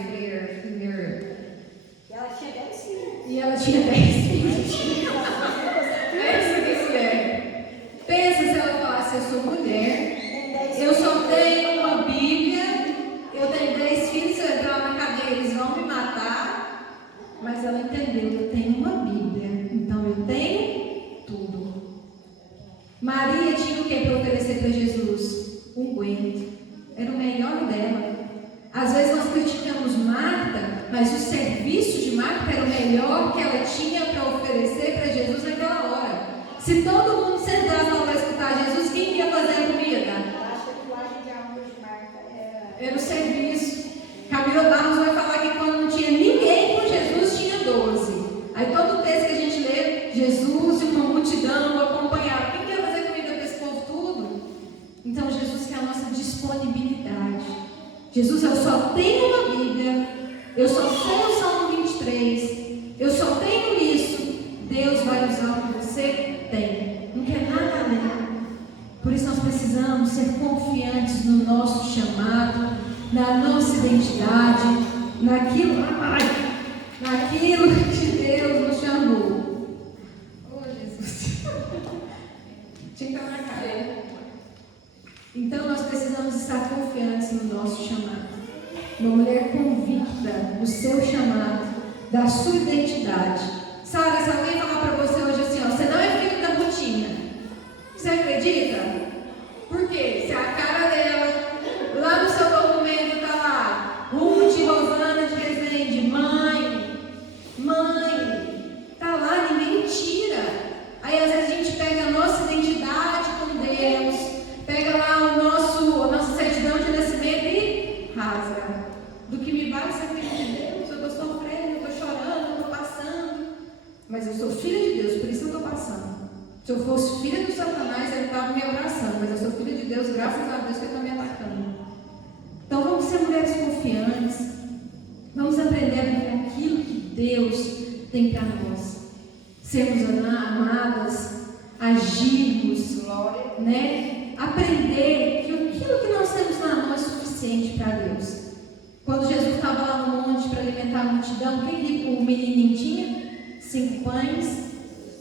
Ela tinha 10 filhos. E ela tinha 10 filhos. Essa que é mulher. Pensa se ela falasse: eu sou mulher, eu só tenho uma Bíblia, eu tenho 10 filhos, se eu entrar na cadeia eles vão me matar. Mas ela entendeu: eu tenho uma Bíblia, então eu tenho tudo. Maria tinha o que para oferecer para Jesus? Um unguento. Era o melhor dela. Às vezes nós criticamos Marta, mas o serviço de Marta era o melhor que ela tinha para oferecer para Jesus naquela hora. Se todo mundo sentasse lá para escutar Jesus, quem ia fazer a comida? Acho que a linguagem de amor de Marta era o serviço. Camila Barros vai falar que quando não tinha ninguém com Jesus, tinha 12. Aí todo o texto que a gente lê, Jesus e uma multidão acompanharam. Quem quer fazer comida para esse povo tudo? Então Jesus quer a nossa disponibilidade. Jesus, eu só tenho uma Bíblia, eu só sei o Salmo 23, eu só tenho isso. Deus vai usar o que você tem. Não quer nada além. Por isso nós precisamos ser confiantes no nosso chamado, na nossa identidade, naquilo que Deus nos chamou. Oh, Jesus. Tinha que estar na cara. Então nós precisamos estar confiantes no nosso chamado. Uma mulher convicta do seu chamado, da sua identidade. Sara, se alguém falar para você hoje assim: ó, você não é filho da Rutinha, você acredita? Por quê? Se a cara dela, lá no seu documento está lá, Ruth Rosana de Resende, mãe, está lá, ninguém tira. Aí às vezes a gente pega a nossa identidade com Deus, pega lá a nossa certidão de nascimento e rasga. Do que me vale ser filho de Deus? Eu estou sofrendo, eu estou chorando, eu estou passando. Mas eu sou filha de Deus, por isso eu estou passando. Se eu fosse filha do Satanás, ele estava me abraçando. Mas eu sou filha de Deus, graças a Deus que ele está me atacando. Então vamos ser mulheres confiantes. Vamos aprender a viver aquilo que Deus tem para nós. Sermos amadas, agirmos, né? Aprender que aquilo que nós temos na mão é suficiente para Deus. Quando Jesus estava lá no monte para alimentar a multidão, o que o menininho tinha? 5 pães,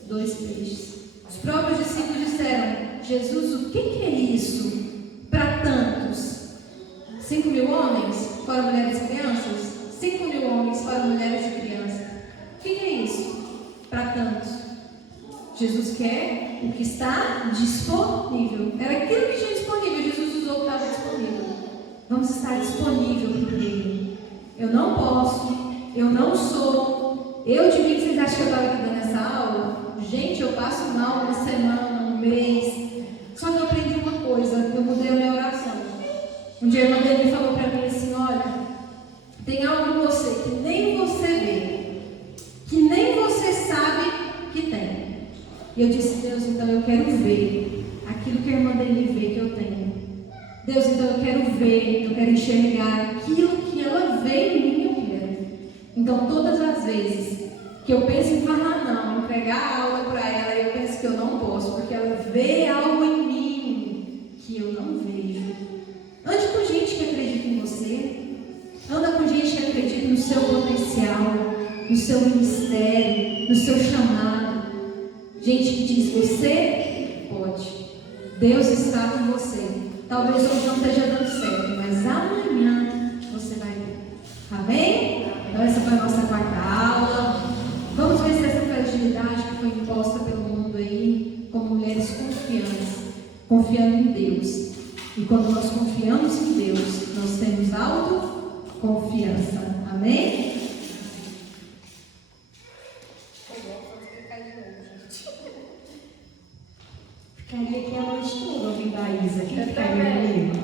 2 peixes. Os próprios discípulos disseram: Jesus, o que é isso para tantos? 5.000 homens fora mulheres e crianças? 5.000 homens fora mulheres e crianças. O que é isso para tantos? Jesus quer o que está disponível. Era aquilo que tinha disponível. Jesus usou o que estava disponível. Vamos estar disponível para Ele. Eu não posso, eu não sou. Eu de mim, vocês acham que eu estava aqui dando essa aula? Gente, eu passo mal uma semana, um mês. Só que eu aprendi uma coisa, eu mudei a minha oração. Um dia a irmã dele falou para mim assim: olha, tem algo em você que nem você vê, que nem você sabe que tem. E eu disse: Deus, então eu quero ver aquilo que a irmã dele vê que eu tenho. Deus, então eu quero ver, eu quero enxergar aquilo que ela vê em mim, eu quero. Então todas as vezes que eu penso em falar não, entregar aula para ela, eu penso que eu não posso, porque ela vê algo em mim que eu não vejo. Ande com gente que acredita em você. Anda com gente que acredita no seu potencial, no seu ministério, no seu chamado. Gente que diz: você pode. Deus está com você. Talvez hoje não esteja dando certo, mas amanhã você vai ver. Amém? Então essa foi a nossa 4ª aula. Vamos vencer essa fragilidade que foi imposta pelo mundo aí, como mulheres confiantes, confiando em Deus. E quando nós confiamos em Deus, nós temos autoconfiança. confiança. Amém? Ficaria aqui a noite toda ouvindo a Isa. Quem ficaria comigo?